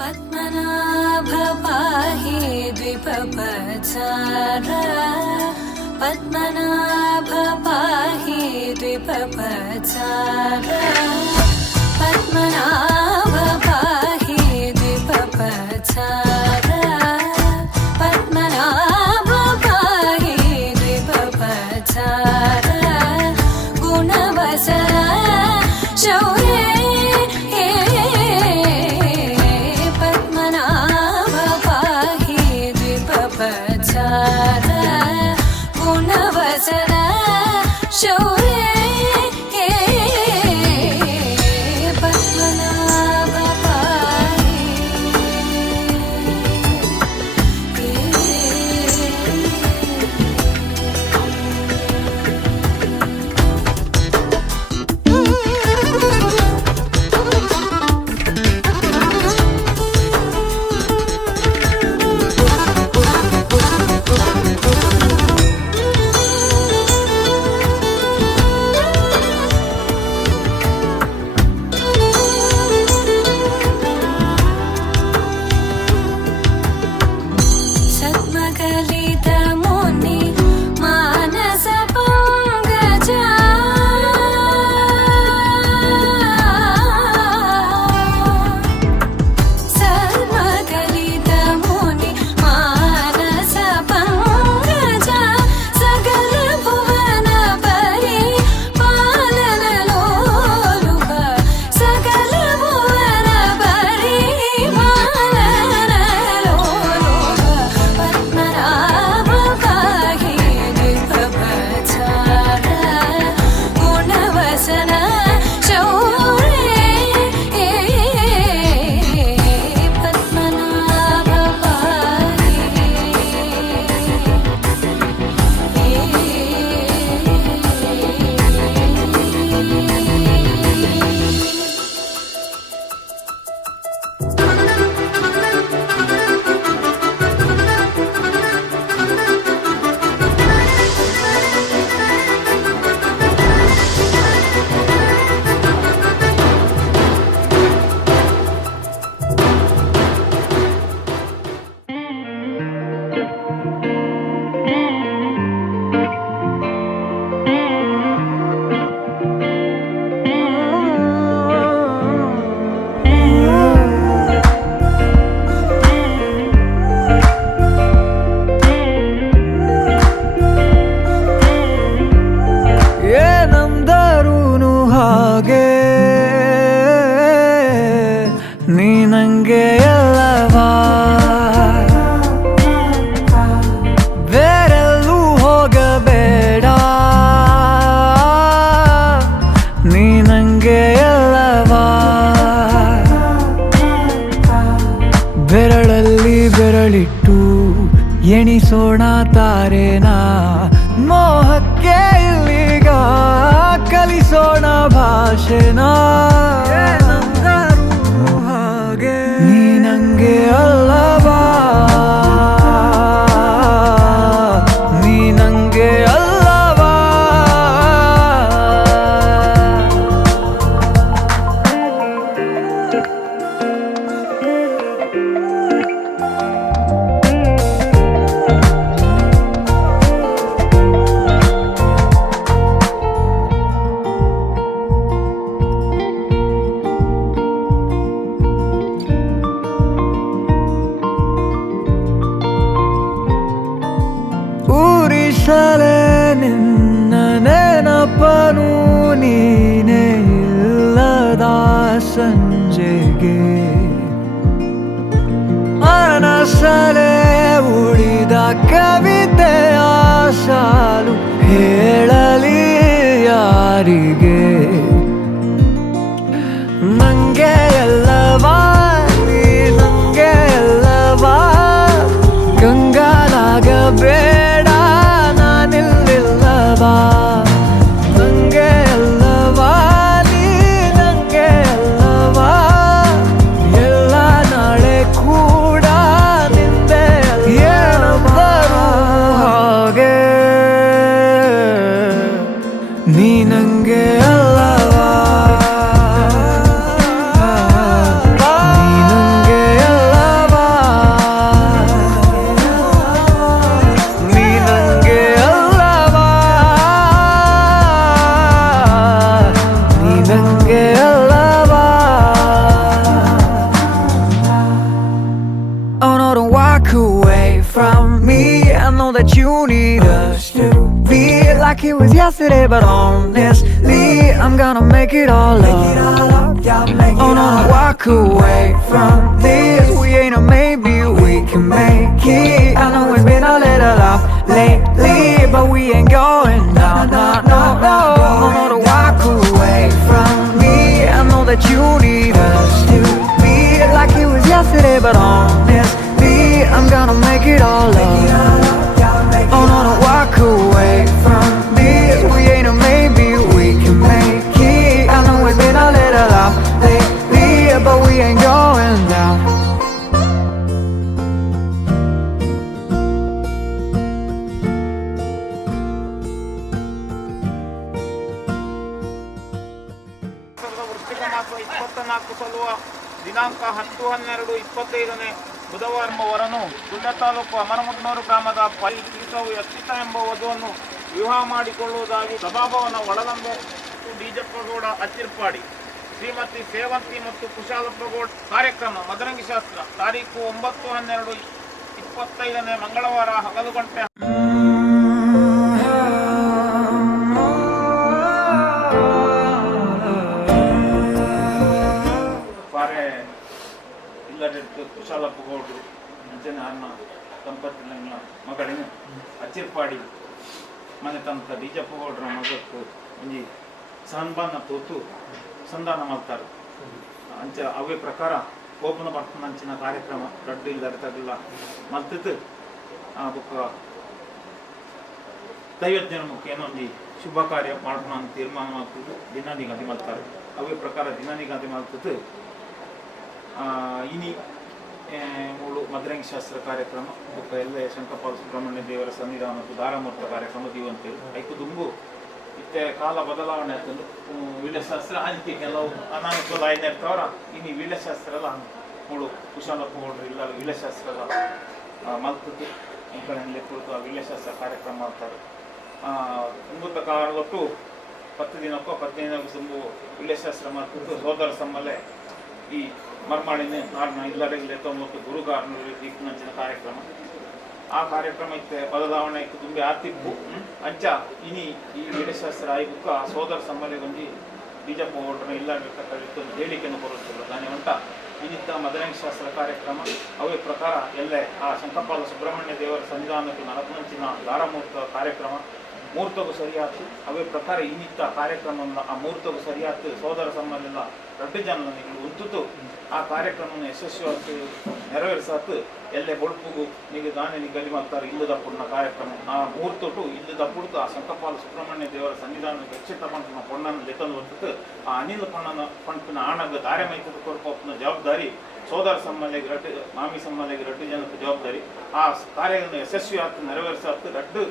पद्मनाभ पाहि द्विपपचार पद्मनाभ पाहि द्विपपचार पद्मनाभ पाहि द्विपपचार पद्मनाभ पाहि द्विपपचार गुणवसर शौर्ये गुणवसर शौर्ये पद्मनाभ पाहि ಬೆರಳಲ್ಲಿ ಬೆರಳಿಟ್ಟು ಎಣಿಸೋಣ ತಾರೇನಾ ಮೋಹಕ್ಕೆ ಇಲ್ಲಿಗ ಕಲಿಸೋಣ ಭಾಷೆನಾ ಹಾಗೆ ನೀ ನಂಗೆ ಅಲ್ಲವಾ ನೀ ನಂಗೆ ಅಲ್ಲವಾ ಊರಿಸಲೇ ನಿನ್ನ ನೆನಪನು ನೀನೇ ಇಲ್ಲದ ಸಂಜೆಗೆ ಮನಸಲೇ ಉಳಿದ ಕವಿತೆಯ ಸಾಲು ಹೇಳಲಿ ಯಾರಿಗೆ ನಂಗೆ ಎಲ್ಲವಾ ನೀ ನಂಗೆ ಎಲ್ಲವಾ ಕಂಗಾಲಾಗಬೇಡ ನಾನಿಲ್ಲಿಲ್ಲವಾ ನಂಗೆ ಎಲ್ಲವಾ ನೀ ನಂಗೆ ಎಲ್ಲವಾ ಎಲ್ಲ ನಾಳೆ ಕೂಡ ನಿಂದೆ ಏನೊಬ್ಬರು ಹಾಗೆ ನೀ ನಂಗೆ ಅಲ್ಲ know that you need us to be like it was yesterday, but honestly, I'm gonna make it all up. Oh no, walk away from this. We ain't a maybe, we can make it. I know it's been a little off lately, but we ain't going down. No, to walk away from me. I know that you need us to be like it was yesterday, but honestly, I'm gonna make it all up. Oh no, to walk away from this. We ain't a maybe, we can make it. I know it's been a little off lately, but we ain't going down. ವೃಶ್ಚಿಕ ಮಾಸ 24 ಸಲುವ ದಿನಾಂಕ 10-12-25ನೇ ಬುಧವಾರವರನ್ನು ಸುಳ್ಯ ತಾಲೂಕು ಅಮರಮುಡ್ನೂರು ಗ್ರಾಮದ ಪೀಠವು ಯಕ್ಷಿತ ಎಂಬ ವಧುವನ್ನು ವಿವಾಹ ಮಾಡಿಕೊಳ್ಳುವುದಾಗಿ ಸಭಾಭವನ ಒಳಲಂಬೆ ಬೀಜಪ್ಪಗೌಡ ಅಚ್ಚಿರ್ಪಾಡಿ ಶ್ರೀಮತಿ ಸೇವಂತಿ ಮತ್ತು ಕುಶಾಲಪ್ಪಗೌಡ ಕಾರ್ಯಕ್ರಮ ಮದರಂಗಿ ಶಾಸ್ತ್ರ ತಾರೀಕು 9-12-25ನೇ ಮಂಗಳವಾರ ಹಗಲು ಗಂಟೆ ಕುಶಾಲಪ್ಪಗೌಡರು ಅಂಚನೆ ಅನ್ನ ದಂಪತಿಗಳ ಮಗಳಿನ ಅಚ್ಚಿರ್ಪಾಡಿ ಮನೆ ತಂತ ಬೀಜಪ್ಪಗೌಡರ ಮಗಕ್ಕೆ ಒಂಜಿ ಸಂಬಂಧ ತೋತು ಸಂಧಾನ ಮಾಡ್ತಾರೆ ಅಂಚ ಅವೇ ಪ್ರಕಾರ ಓಪನ ಬರ್ತನ ಅಂಚಿನ ಕಾರ್ಯಕ್ರಮ ರಡ್ಡು ಇಲ್ಲದ ತಗಲ್ಲ ಮಲ್ತಿದ್ದು ಬುಕ್ಕ ದೈವಜ್ಞರ ಮುಖ ಏನೊಂದು ಶುಭ ಕಾರ್ಯ ಮಾಡೋಣ ಅಂತ ತೀರ್ಮಾನ ಮಾಡ್ತಿದ್ದು ದಿನ ನಿಗದಿ ಮಾಡ್ತಾರೆ ಅವೇ ಪ್ರಕಾರ ದಿನ ನಿಗದಿ ಮಾಡ್ತಿದ್ದು ಇನಿ ಮೂಳು ಮದರಂಗಿ ಶಾಸ್ತ್ರ ಕಾರ್ಯಕ್ರಮ ಬುಕ್ಕ ಎಲ್ಲ ಶಂಕಪಾಲ ಸುಬ್ರಹ್ಮಣ್ಯ ದೇವರ ಸನ್ನಿಧಾನ ಮತ್ತು ದಾರಮೂರ್ತ ಕಾರ್ಯಕ್ರಮ ದೀವಂತೇಳಿ ಐಕು ದುಂಬು ಇತ್ತೆ ಕಾಲ ಬದಲಾವಣೆ ಆಗ್ತದೆ ವೀಳ್ಯಶಾಸ್ತ್ರ ಅದಕ್ಕೆ ಕೆಲವು ಅನಾನುಕೂಲ ಆಯ್ನೆ ಇರ್ತವ್ರ ಇನ್ನು ವೀಳ್ಯಶಾಸ್ತ್ರ ಎಲ್ಲ ಮೂಳು ಕುಶಾಲಪ್ಪಗೌಡರು ಇಲ್ಲ ವೀಳ್ಯಶಾಸ್ತ್ರ ಎಲ್ಲ ಮಲ್ತದ್ದು ಈ ಕಡೆ ಕುಳಿತು ಆ ವೀಳ್ಯಶಾಸ್ತ್ರ ಕಾರ್ಯಕ್ರಮ ಮಾಡ್ತಾರೆ ತುಂಬುತ್ತ ಕಾಲದೊಟ್ಟು 10 ದಿನಕ್ಕೋ 15 ದಿನಕ್ಕೂ ತುಂಬು ವೀಳ್ಯಶಾಸ್ತ್ರ ಮಾಡ್ತಿದ್ದು ಸೋದರ ಸಮ್ಮಲ್ಲೇ ಈ ಮರ್ಮಾಳಿನ ನಾಡಿನ ಇಲ್ಲರೆಲ್ಲ ಮತ್ತು ಗುರುಗಾರನ ದಿಕ್ಕಿನಂಚಿನ ಕಾರ್ಯಕ್ರಮ ಆ ಕಾರ್ಯಕ್ರಮ ಇತ್ತೆ ಬದಲಾವಣೆ ಇತ್ತು ತುಂಬಿ ಆತಿಪ್ಪು ಅಂಚ ಇನಿ ಈ ವೀಳ್ಯಶಾಸ್ತ್ರ ಆಯ್ಬುಕ್ಕ ಸೋದರ ಸಮ್ಮಲೆ ಬಂದು ಬೀಜಪ್ಪ ಹೊರಟನ ಇಲ್ಲರಿರ್ತಕ್ಕಂಥ ಹೇಳಿಕೆಯನ್ನು ಕೊಡುತ್ತಿಲ್ಲ ದಾನಿ ಉಂಟ ಇನ್ನಿತ್ತ ಮದರಂಗಿ ಶಾಸ್ತ್ರ ಕಾರ್ಯಕ್ರಮ ಅವೇ ಪ್ರಕಾರ ಎಲ್ಲೇ ಆ ಶಂಕಪಾಲ ಸುಬ್ರಹ್ಮಣ್ಯ ದೇವರ ಸನ್ನಿಧಾನಕ್ಕೆ ನಲಪನಂಚಿನ ದಾರಮೂರ್ತ ಕಾರ್ಯಕ್ರಮ ಮುಹೂರ್ತಗೂ ಸರಿಯಾತು ಅವೇ ಪ್ರಕಾರ ಇನ್ನಿತ್ತ ಕಾರ್ಯಕ್ರಮವನ್ನು ಆ ಮುಹೂರ್ತಗೂ ಸರಿಯಾತು ಸೋದರ ಸಮ್ಮಲೆಲ್ಲ ರಡ್ಡು ಜನ ಉಂಟುತ್ತು ಆ ಕಾರ್ಯಕ್ರಮವನ್ನು ಯಶಸ್ವಿ ನೆರವೇರಿಸಾತು ಎಲ್ಲೇ ಬೊಳ್ಪುಗು ನೀವು ದಾನಿ ನಿಗಲಿ ಮಾಡ್ತಾರೆ ಇಲ್ಲದ ಪುಣ್ಣ ಕಾರ್ಯಕ್ರಮ ಆ ಮುಹೂರ್ತಟ್ಟು ಇಲ್ಲದ ಪುಡ್ತು ಆ ಶಂಕಪಾಲ ಸುಬ್ರಹ್ಮಣ್ಯ ದೇವರ ಸನ್ನಿಧಾನ ರಕ್ಷಿತ ಪಂಪಿನ ಪೊಣ್ಣನ್ನು ಲೆಕ್ಕನ್ನು ಹೊತ್ತು ಆ ಅನಿಲ ಪಂಪಿನ ಆಣಗ ದಾರೆ ಮೈತದ ಕೊರಪನ ಜವಾಬ್ದಾರಿ ಸೋದರ ಸಮ್ಮಲೆಗೆ ರಡ್ಡು ಮಾಮಿ ಸಮ್ಮಲೆಗೆ ರಡ್ಡು ಜನಕ್ಕೆ ಜವಾಬ್ದಾರಿ ಆ ಕಾರ್ಯವನ್ನು ಯಶಸ್ವಿ ಆತು ನೆರವೇರಿಸಾತು ರಡ್ಡು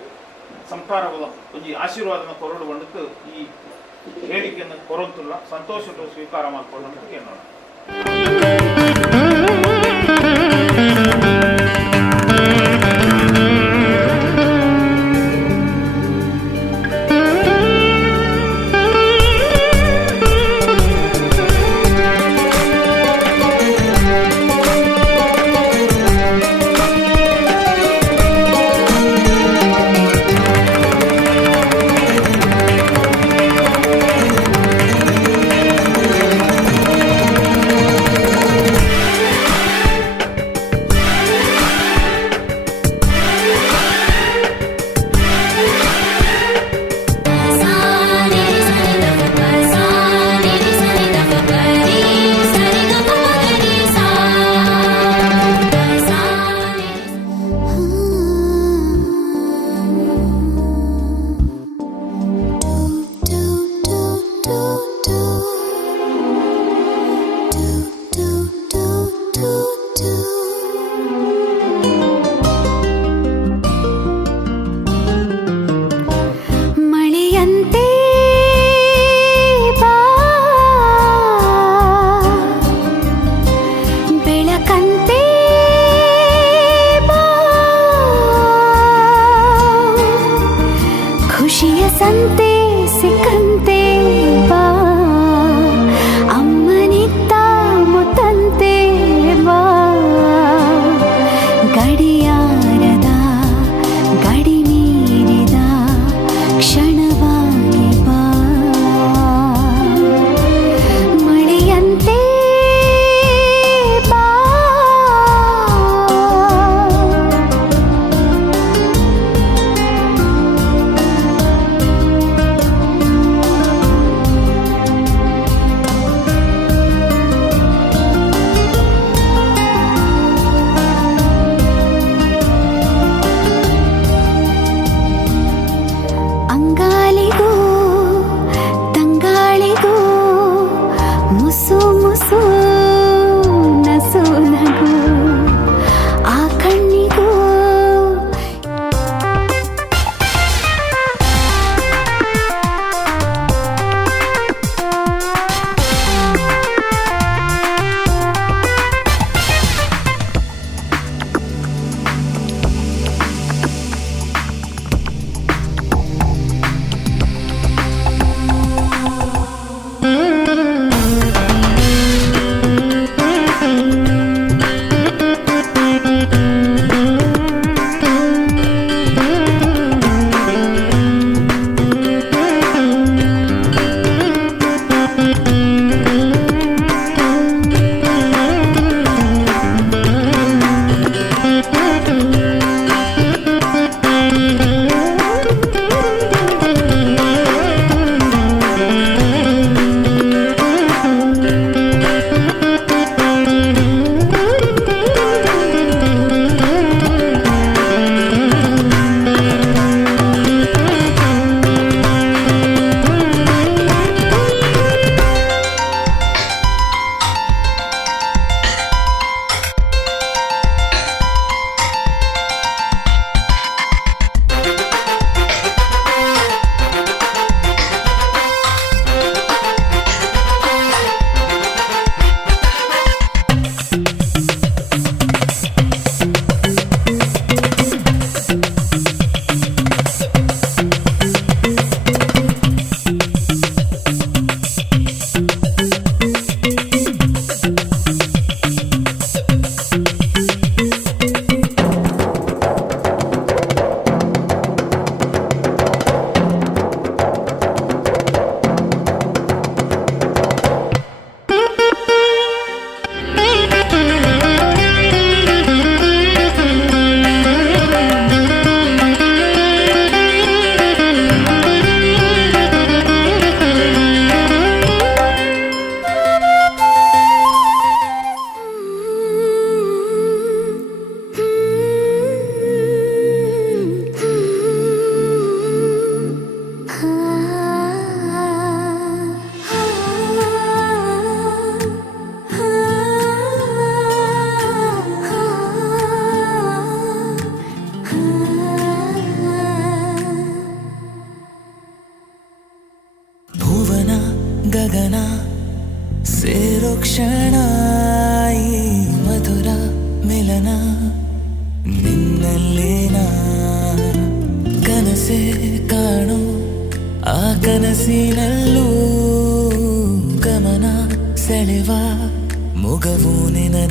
ಸಂಸಾರಗಳ ಒಂದು ಆಶೀರ್ವಾದನ ಕೊರಡು ಬಂದಿತ್ತು ಈ ಹೇಳಿಕೆಯನ್ನು ಕೊರಂತುಲ್ಲ ಸಂತೋಷಟ್ಟು ಸ್ವೀಕಾರ ಮಾಡಿಕೊಳ್ಳೋಣ ಏನೋಣ ಸಂತೆ ಸಿಕ್ಕಂತೆ ಬಾ ಅಮ್ಮನಿತ್ತ ಮುತ್ತಂತೆ ಬಾ ಗಡಿಯಾರದ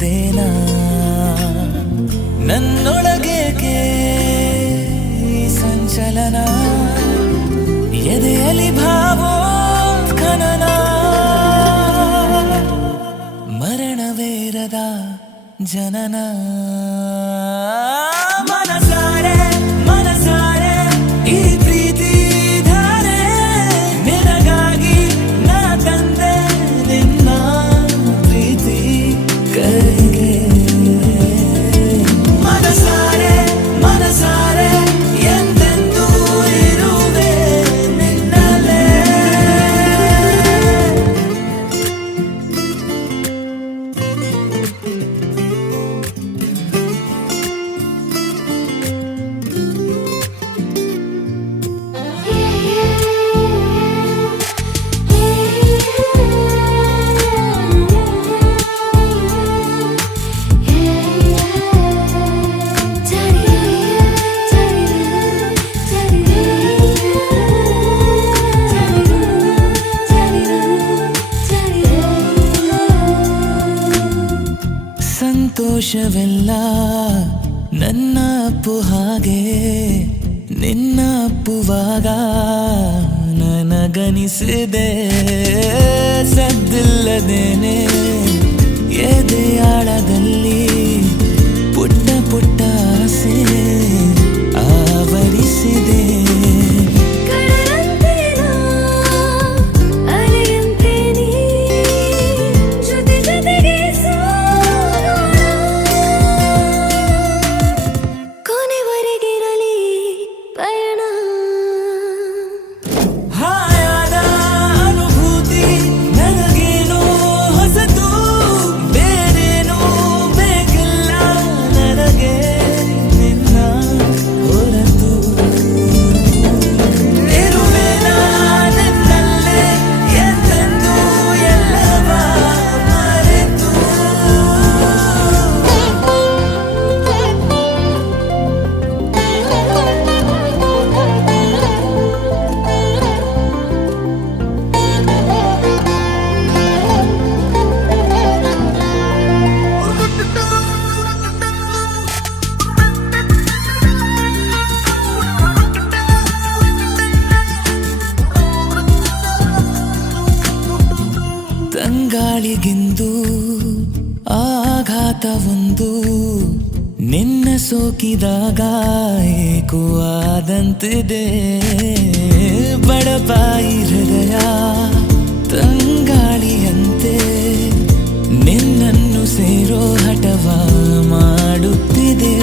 ಇರುವುದೇನಾ ನನ್ನೊಳಗೇಕೆ ಈ ಸಂಚಲನ ಎದೆಯಲ್ಲಿ ಭಾವೋತ್ಖನನ ಮರಣವೇರದ ಜನನ ಮನಸಾರೆ ಮನಸಾರೆ ಈ ಪ್ರೀತಿ ಧಾರೆ ನಿನಗಾಗಿ ನಾ ತಂದೆ ನಿನ್ನ ಪ್ರೀತಿ ಕೈಗೆ ಮನಸಾರೆ ಮನಸಾರೆ ಎಂದೆಂದೂ ಇರುವೆ ನಿನ್ನಲ್ಲೇ ಸಂತೋಷವೆಲ್ಲ ನನ್ನ ಅಪ್ಪು ಹಾಗೆ ನಿನ್ನ ಅಪ್ಪುವಾಗ ನನಗನಿಸಿದೆ ಸದ್ದಿಲ್ಲದೇನೆ ಎದೆಯಾಳದಲ್ಲಿ ಪುಟ್ಟ ಪುಟ್ಟ ಆಸೆ ಆವರಿಸಿದೆ ಹಾಯಾದ ಅನುಭೂತಿ ನನಗೇನು ಹೊಸತು ಬೇರೇನು ಬೇಕಿಲ್ಲ ನನಗೆ ನಿನ್ನ ಹೊರತು ಇರುವೆನ ನಿನ್ನಲ್ಲೇ ಎಂದೆಂದೂ ಎಲ್ಲವ ಮರೆತು ತಂಗಾಳಿಗಿಂದು ಆಘಾತವೊಂದು ನಿನ್ನ ಸೋಕಿದಾಗ ಏಕೋ ಆದಂತಿದೆ ಬಡಪಾಯಿ ಹೃದಯ ತಂಗಾಳಿಯಂತೆ ನಿನ್ನನ್ನು ಸೇರೋ ಹಠವ ಮಾಡುತ್ತಿದೆ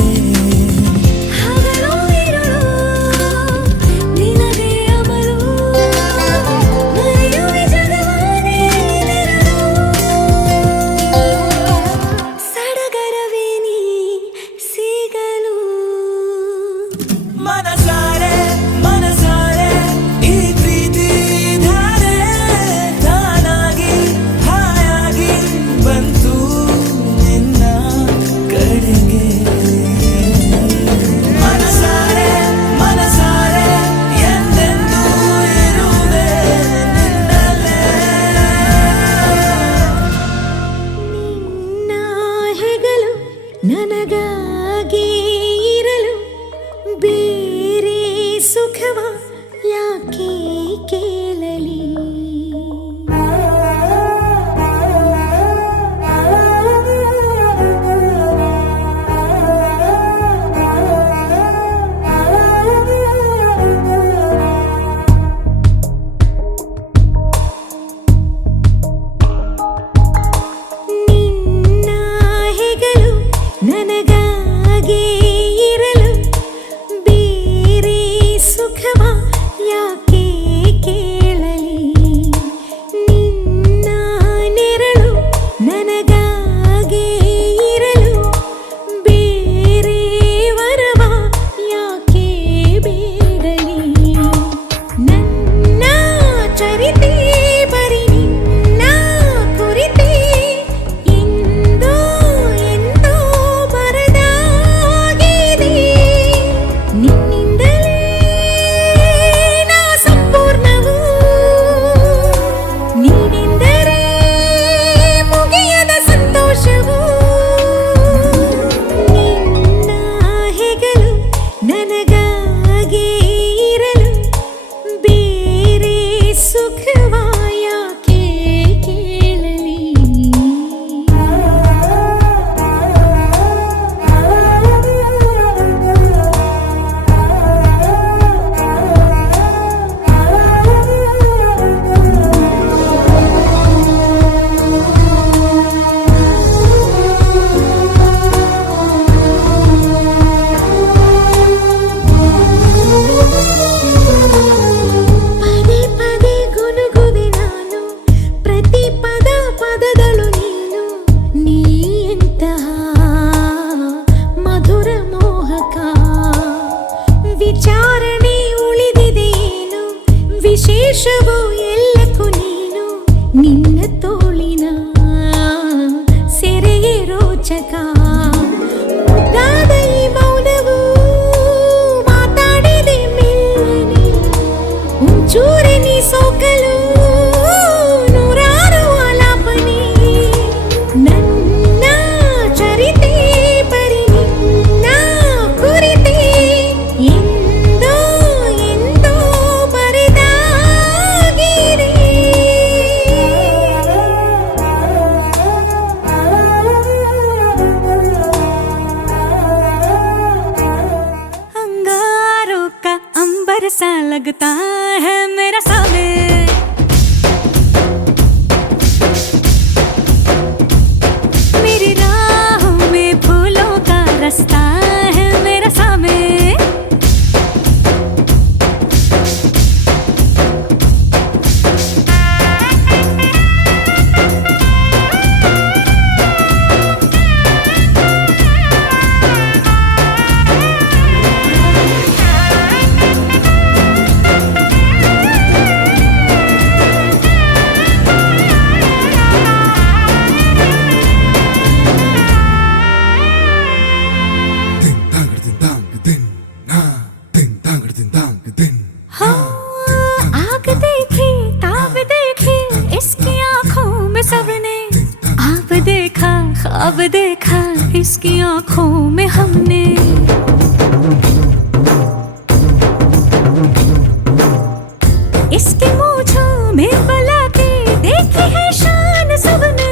ಮನಸಾರೆ ಮನಸಾರೆ ಈ ಪ್ರೀತಿ ಧಾರೆ ತಾನಾಗಿ ಹಾಯಾಗಿ ಬಂತು ನಿನ್ನ ಕಡೆಗೆ ಮನಸಾರೆ ಮನಸಾರೆ ಎಂದೆಂದೂ ಇರುವೆ ನಿನ್ನಲ್ಲೇ ನಿನ್ನ ಹೆಗಲು ನನಗಾಗಿ ಇರಲು ಬೇರೆ ಸುಖವ ಯಾಕೆ ಕೇಳಲಿ ನಿನ್ನ ಹೆಗಲು ನನಗಾಗಿ लगता है मेरा सामे मेरी राहों में फूलों का रास्ता है मेरा सामे आग देखी ताब देखी इसकी आंखों में सबने आप देखा ख्वाब देखा इसकी आंखों में हमने इसकी मूंछों में पलके देखी है शान सबने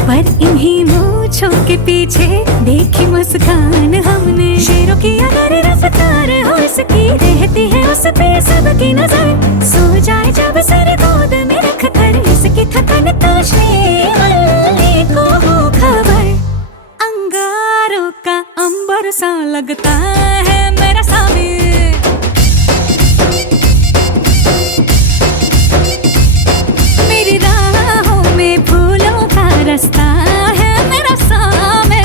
पर इन्हीं मूंछों के पीछे देखी मुस्कान हमने शेरों की अगर रफ्तार हो इसकी रहती है उस पे सबकी नजर सो जाए जब सर गोद में रख कर इसकी थकन तो श्रीवल्ली को हो खबर अंगारों का अंबर सा लगता है मेरा सामी मेरी राहों में फूलों का रास्ता है मेरा सामे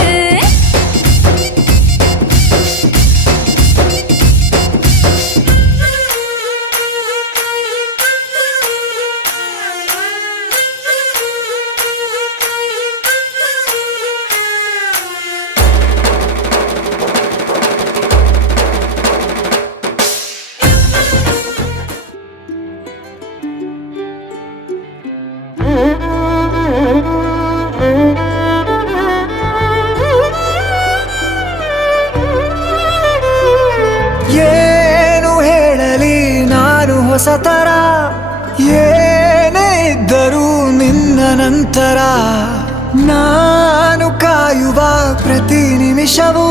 ಏನು ಹೇಳಲಿ ನಾನು ಹೊಸ ತರ ಏನೇ ಇದ್ದರೂ ನಿನ್ನ ನಂತರ ನಾನು ಕಾಯುವ ಪ್ರತಿ ನಿಮಿಷವೂ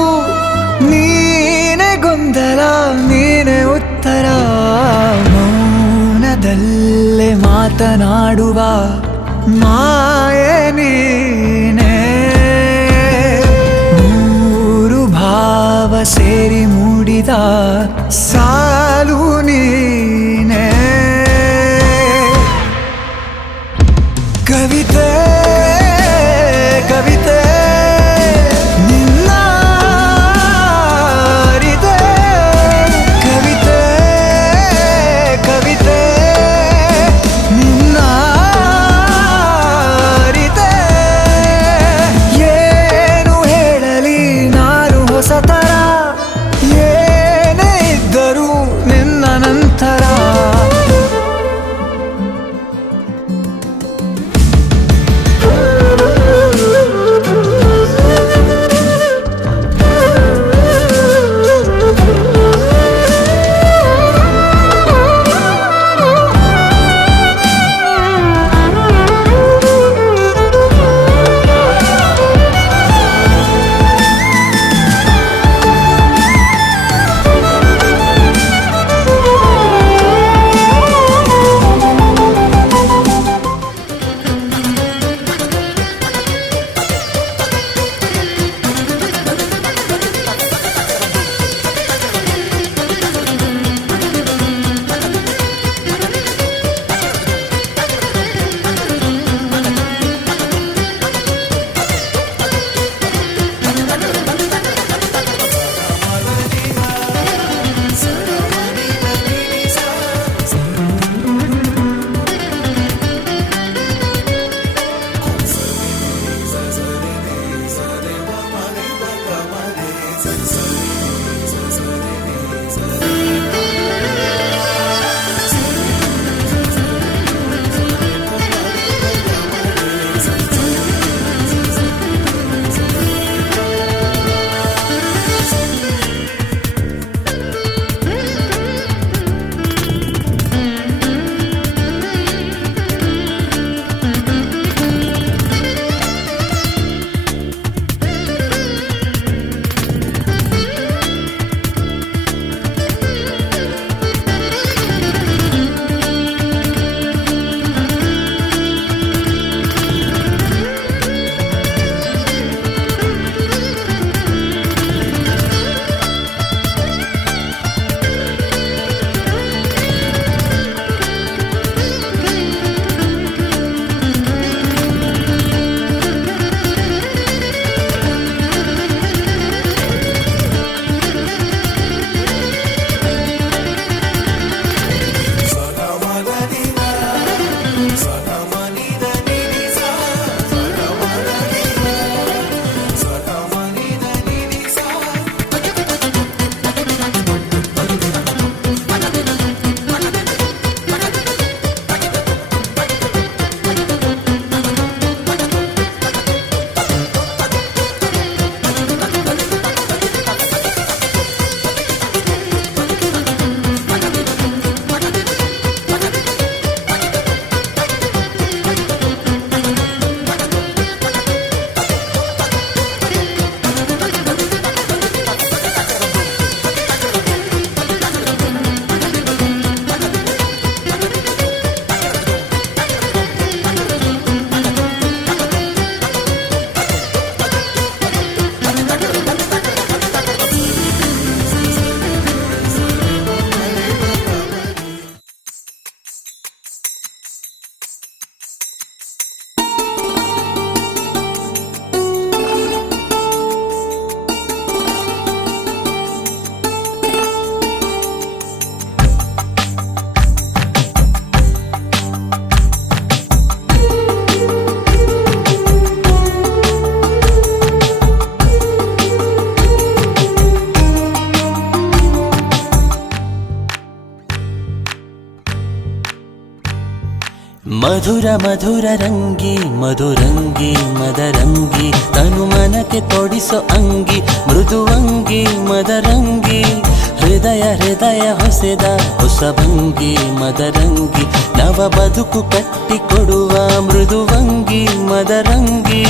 ನೀನೆ ಗೊಂದಲ ನೀನೆ ಉತ್ತರ ಮೌನದಲ್ಲೇ ಮಾತನಾಡುವ ಮಾಯೆ ನೀನೆ ಮೂರು ಭಾವ ಸೇರಿ ಮೂಡಿದ ಸಾಲು ನೀನೆ ಕವಿತೆ ಕವಿತೆ ನಿನ್ನ ಅರಿತೆ ಕವಿತೆ ಕವಿತೆ ನಿನ್ನ ಅರಿತೆ ಏನು ಹೇಳಲಿ ನಾನು ಹೊಸ ತರ ಏನೇ ಇದ್ದರೂ ಮಧುರ ಮಧುರ ರಂಗಿ ಮಧುರಂಗಿ ಮದರಂಗಿ ತನು ಮನಕ್ಕೆ ತೊಡಿಸೋ ಅಂಗಿ ಮೃದುವಂಗಿ ಮದರಂಗಿ ಹೃದಯ ಹೃದಯ ಹೊಸೆದ ಹೊಸಭಂಗಿ ಮದರಂಗಿ ನವ ಬದುಕು ಕಟ್ಟಿಕೊಡುವ ಮೃದುವಂಗಿ ಮದರಂಗಿ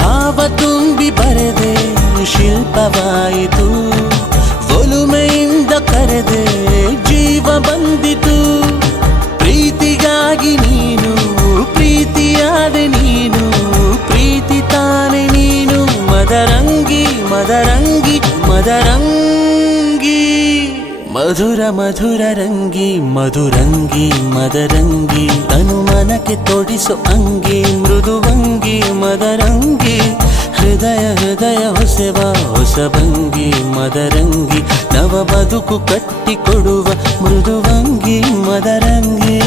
ಭಾವ ತುಂಬಿ ಬರೆದೆ ಶಿಲ್ಪವಾಯಿತು ಒಲುಮೆಯಿಂದ ಕರೆದೆ ಜೀವ ಬಂದಿತು ಪ್ರೀತಿಗಾಗಿ ನೀನು ಪ್ರೀತಿಯಾದೆ ನೀನು ಪ್ರೀತಿ ತಾನೆ ನೀನು ಮದರಂಗಿ ಮದರಂಗಿ ಮದರಂಗಿ ಮಧುರ ಮಧುರ ರಂಗಿ ಮಧುರಂಗಿ ಮದರಂಗಿ ತನು ಮನಕ್ಕೆ ತೊಡಿಸೋ ಅಂಗಿ ಮೃದುವಂಗಿ ಮದರಂಗಿ ಹೃದಯ ಹೃದಯ ಹೊಸೆವ ಹೊಸಭಂಗಿ ಮದರಂಗಿ ನವ ಬದುಕು ಕಟ್ಟಿಕೊಡುವ ಮೃದುವಂಗಿ ಮದರಂಗಿ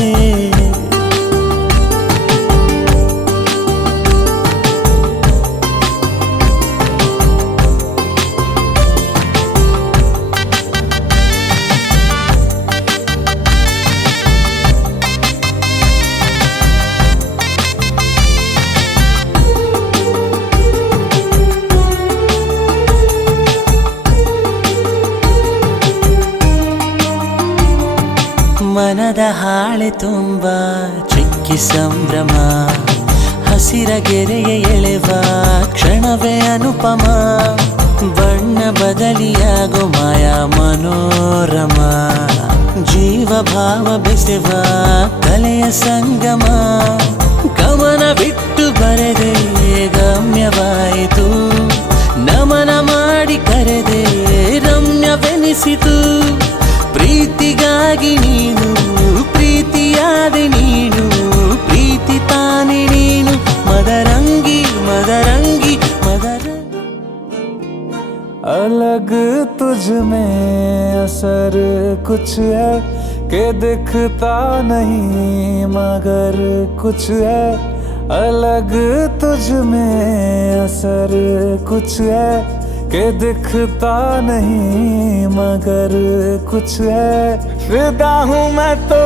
ಮನದ ಹಾಳೆ ತುಂಬ ಚಿಕ್ಕಿ ಸಂಭ್ರಮ ಹಸಿರ ಗೆರೆಯ ಎಳೆವ ಕ್ಷಣವೇ ಅನುಪಮ ಬಣ್ಣ ಬದಲಿಯಾಗೋ ಮಾಯಾ ಮನೋರಮ ಜೀವ ಭಾವ ಬೆಸೆವ ಕಲೆಯ ಸಂಗಮ ಗಮನ ಬಿಟ್ಟು ಬರೆದೆ ಗಮ್ಯವಾಯಿತು ನಮನ ಮಾಡಿ ಕರೆದೆ ರಮ್ಯವೆನಿಸಿತು ಪ್ರೀತಿಗಾಗಿ ನೀನು ಪ್ರೀತಿಯಾದೆ ನೀನು ಪ್ರೀತಿ ತಾನೆ ನೀನು ಮದರಂಗಿ ಮದರಂಗಿ ಮದರಂಗಿ अलग तुझ में असर कुछ है कि दिखता नहीं मगर कुछ है अलग तुझ में असर कुछ है कि दिखता नहीं मगर कुछ है फिदा हूँ मैं तो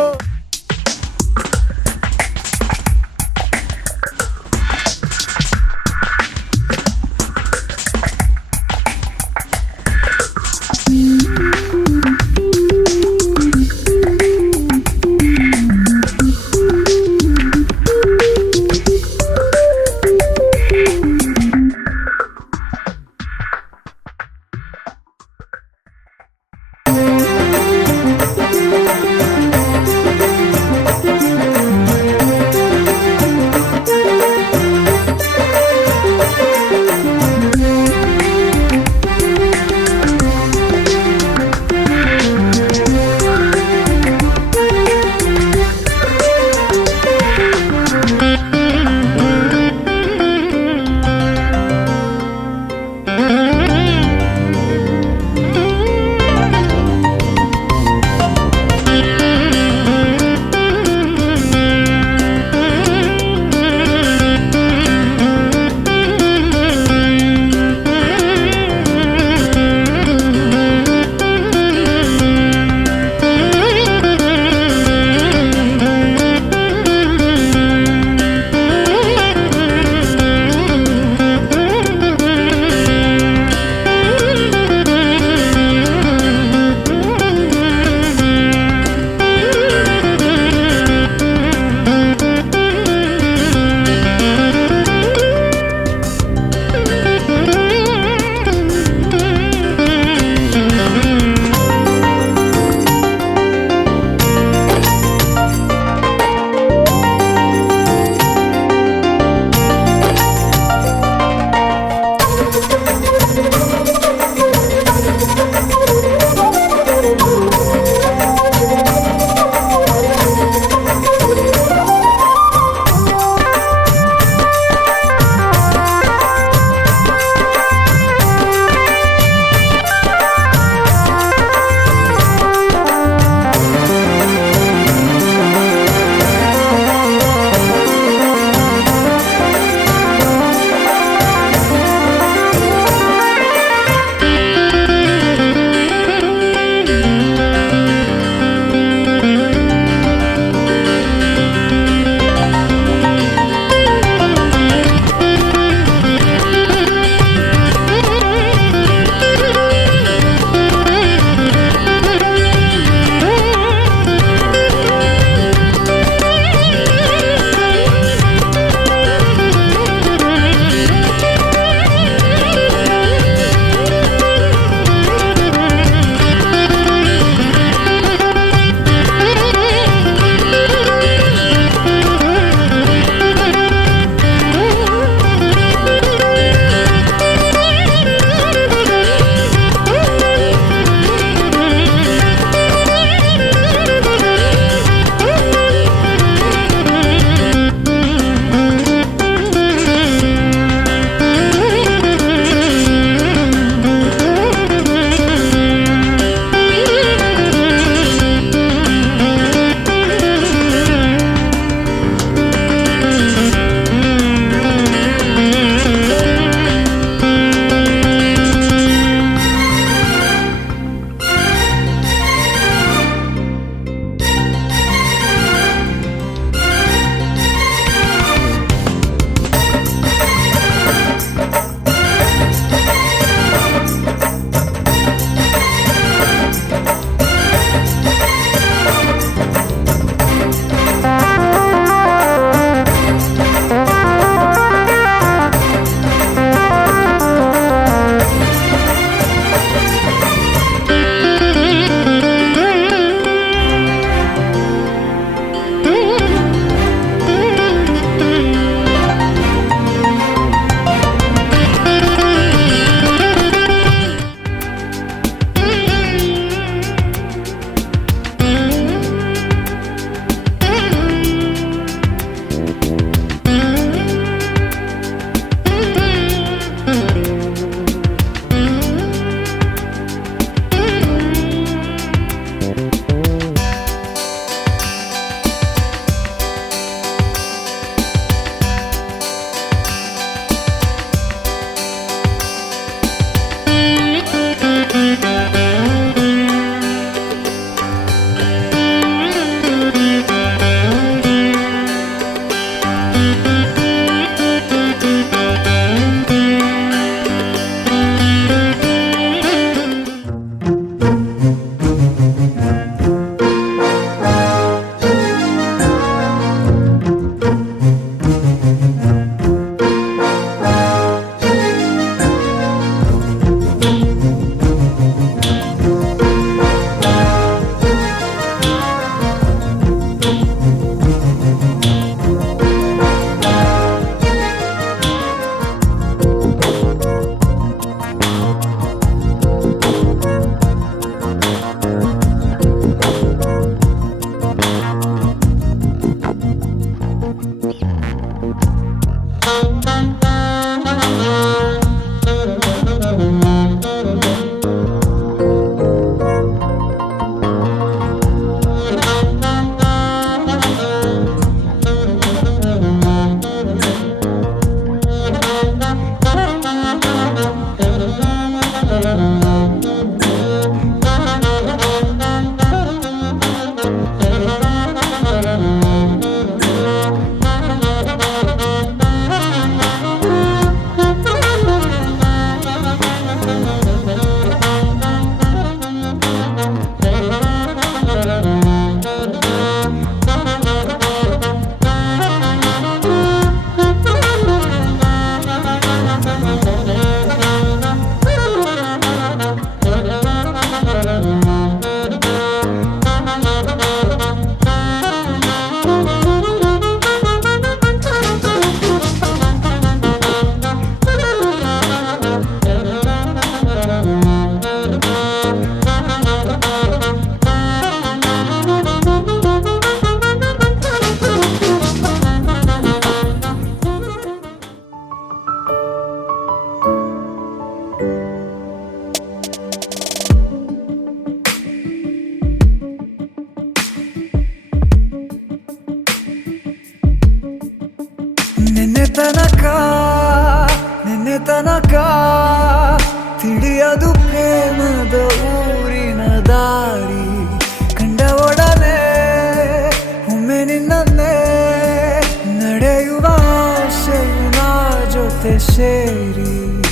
ಸೇರಿ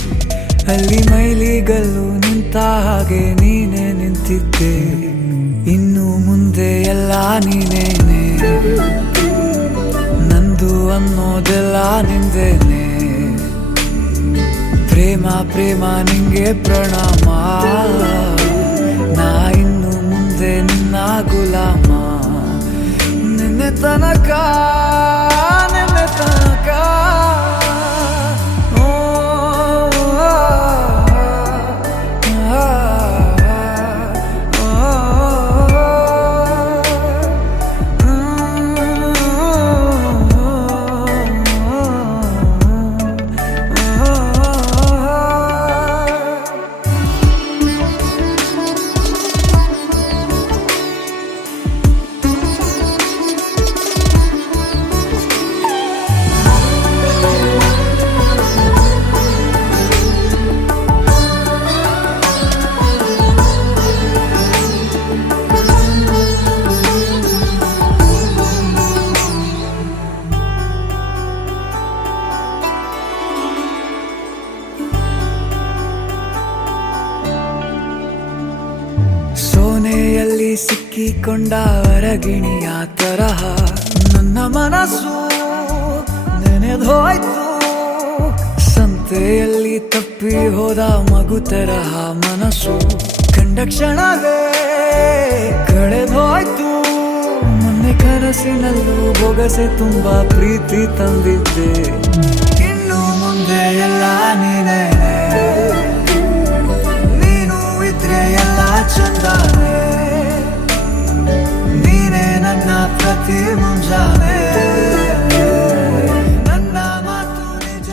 ಅಲ್ಲಿ ಮೈಲಿಗಲ್ಲು ನಿಂತ ಹಾಗೆ ನೀನೆ ನಿಂತಿದ್ದೆ. ಇನ್ನು ಮುಂದೆ ಎಲ್ಲ ನೀನೇನೆ, ನಂದು ಅನ್ನೋದೆಲ್ಲ ನಿಂದೇನೆ. ಪ್ರೇಮ ಪ್ರೇಮ ನಿಂಗೆ ಪ್ರಣಾಮ, ನಾ ಇನ್ನು ಮುಂದೆ ನಿನ್ನ ಗುಲಾಮ. ನಿನ್ನೆ ತನಕ ನಿನ್ನೆ ತನಕ ಓ, ಆ, ಆ, ಸೋನೆಯಲ್ಲಿ ಸಿಕ್ಕಿಕೊಂಡ ಹೊರಗಿಣಿಯ ತರಹ ನನ್ನ ಮನಸ್ಸು ನೆನೆದೋಯ್ತು. ಸಂತೆಯಲ್ಲಿ ತಪ್ಪಿ ಹೋದ ಮಗು ತರಹ ಮನಸ್ಸು ಕಂಡ ಕ್ಷಣವೇ ಕಳೆದೋಯ್ತು. ಮೊನ್ನೆ ಕನಸಿನಲ್ಲೂ ಬೊಗಸೆ ತುಂಬಾ ಪ್ರೀತಿ ತಂದಿದ್ದೆ. ಇನ್ನು ಮುಂದೆ ಎಲ್ಲ ನೀನೇ, ನೀನು ಇದ್ರೆ ಎಲ್ಲ ಚಂದಾನೆ. ನೀನೇ ನನ್ನ ಪ್ರತಿ ಮುಂಜಾನೆ, ನನ್ನ ಮಾತು ನಿಜ.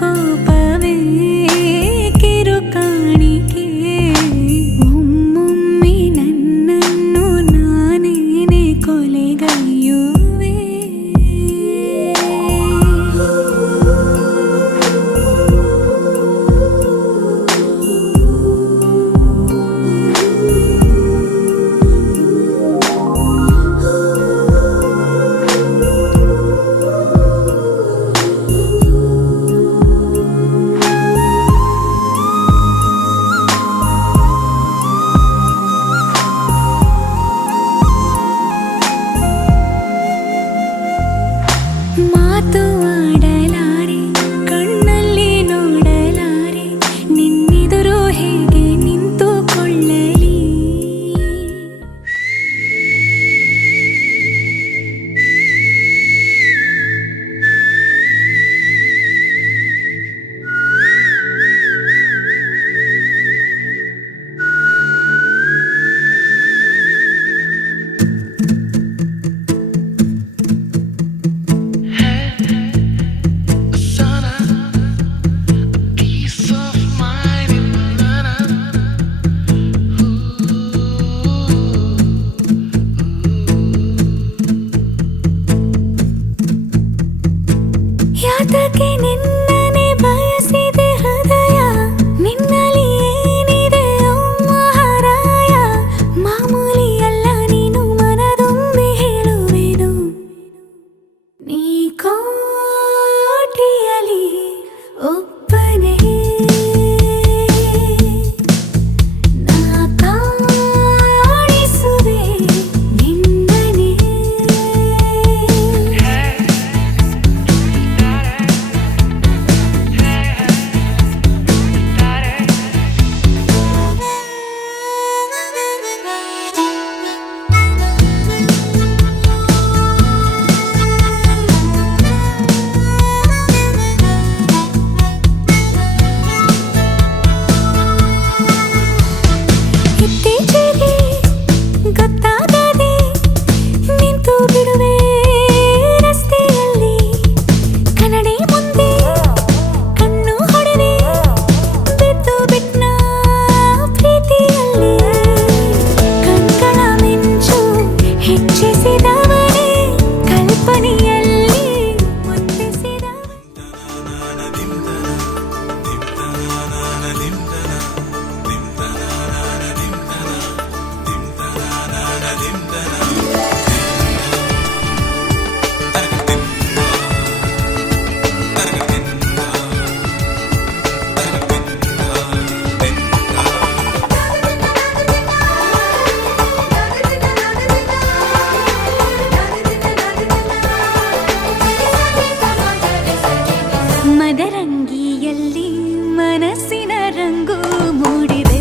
ಕೋಪವೇ ಕಿರುಕಾಣಿಕೆ ಒಮ್ಮೊಮ್ಮೆ ನನ್ನನ್ನು ನಾನೇನೆ ಕೊಲೆಗೈಯುವೆ ಮಾತು ಆಡಲಾರೆ ಕಣ್ಣಲ್ಲಿ ನೋಡಲಾರೆ ನಿನ್ನೆದುರು ಹೇಗೆ ನಿಂತುಕೊಳ್ಳಲಿ ಯಾತಕ್ಕೆ ನಿನ್ನನೆ ಬಯಸಿದೆ ಹೃದಯ ನಿನ್ನಲ್ಲಿ ಏನಿದೆ ಮಹಾರಾಯ ಮಾಮೂಲಿಯಲ್ಲ ನೀನು ಮನದೊಮ್ಮೆ ಹೇಳುವೆನು ನೀ ಕೋಟಿಯಲಿ ಒಬ್ಬನೇ ನಾ ಕಾಣಿಸುವೆ ನಿನ್ನನೆ ಇತ್ತೀಚೆಗೆ ಗೊತ್ತಾಗದೆ ನಿಂತು ಬಿಡುವೆ ರಸ್ತೆಯಲ್ಲಿ ಕನ್ನಡಿ ಮುಂದೆ ಕಣ್ಣು ಹೊಡೆದೆ ಬಿದ್ದು ಬಿಟ್ನ ಪ್ರೀತಿಯಲ್ಲಿ ಕಣ್ಗಳ ಮಿಂಚು ಹೆಚ್ಚಿಸಿದವನೇ ಕಲ್ಪನೆಯಲ್ಲಿ ಮುತ್ತಿಸಿದವ ಮದರಂಗಿಯಲ್ಲಿ ಮನಸ್ಸಿನ ರಂಗು ಮೂಡಿದೆ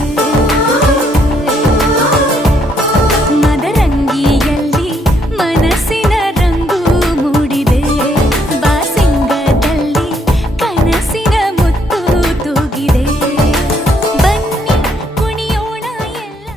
ಮದರಂಗಿಯಲ್ಲಿ ಮನಸ್ಸಿನ ರಂಗು ಮೂಡಿದೆ ಬಾಸಿಂಗದಲ್ಲಿ ಕನಸಿನ ಮುತ್ತು ತೂಗಿದೆ ಬನ್ನಿ ಕುಣಿಯೋಣ ಎಲ್ಲ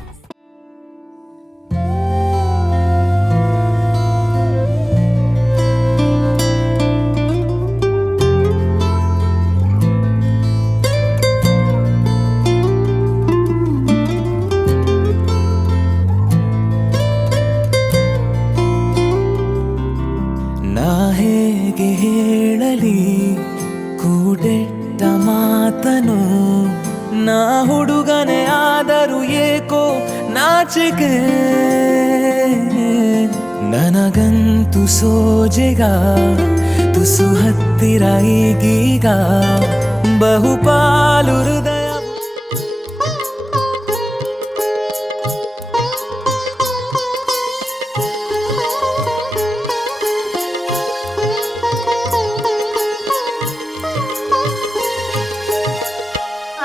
ನಾ ಹೇಗೆ ಹೇಳಲಿ ಕೂಡೆಟ್ಟ ಮಾತನು ನಾ ಹುಡುಗನೇ ಆದರೂ ಏಕೋ ನಾಚಿಕೆ ನನಗಂತೂ ಸೋಜೆಗ ತುಸು ಹತ್ತಿರ ಈಗೀಗ ಬಹುಪಾಲು ಹೃದಯ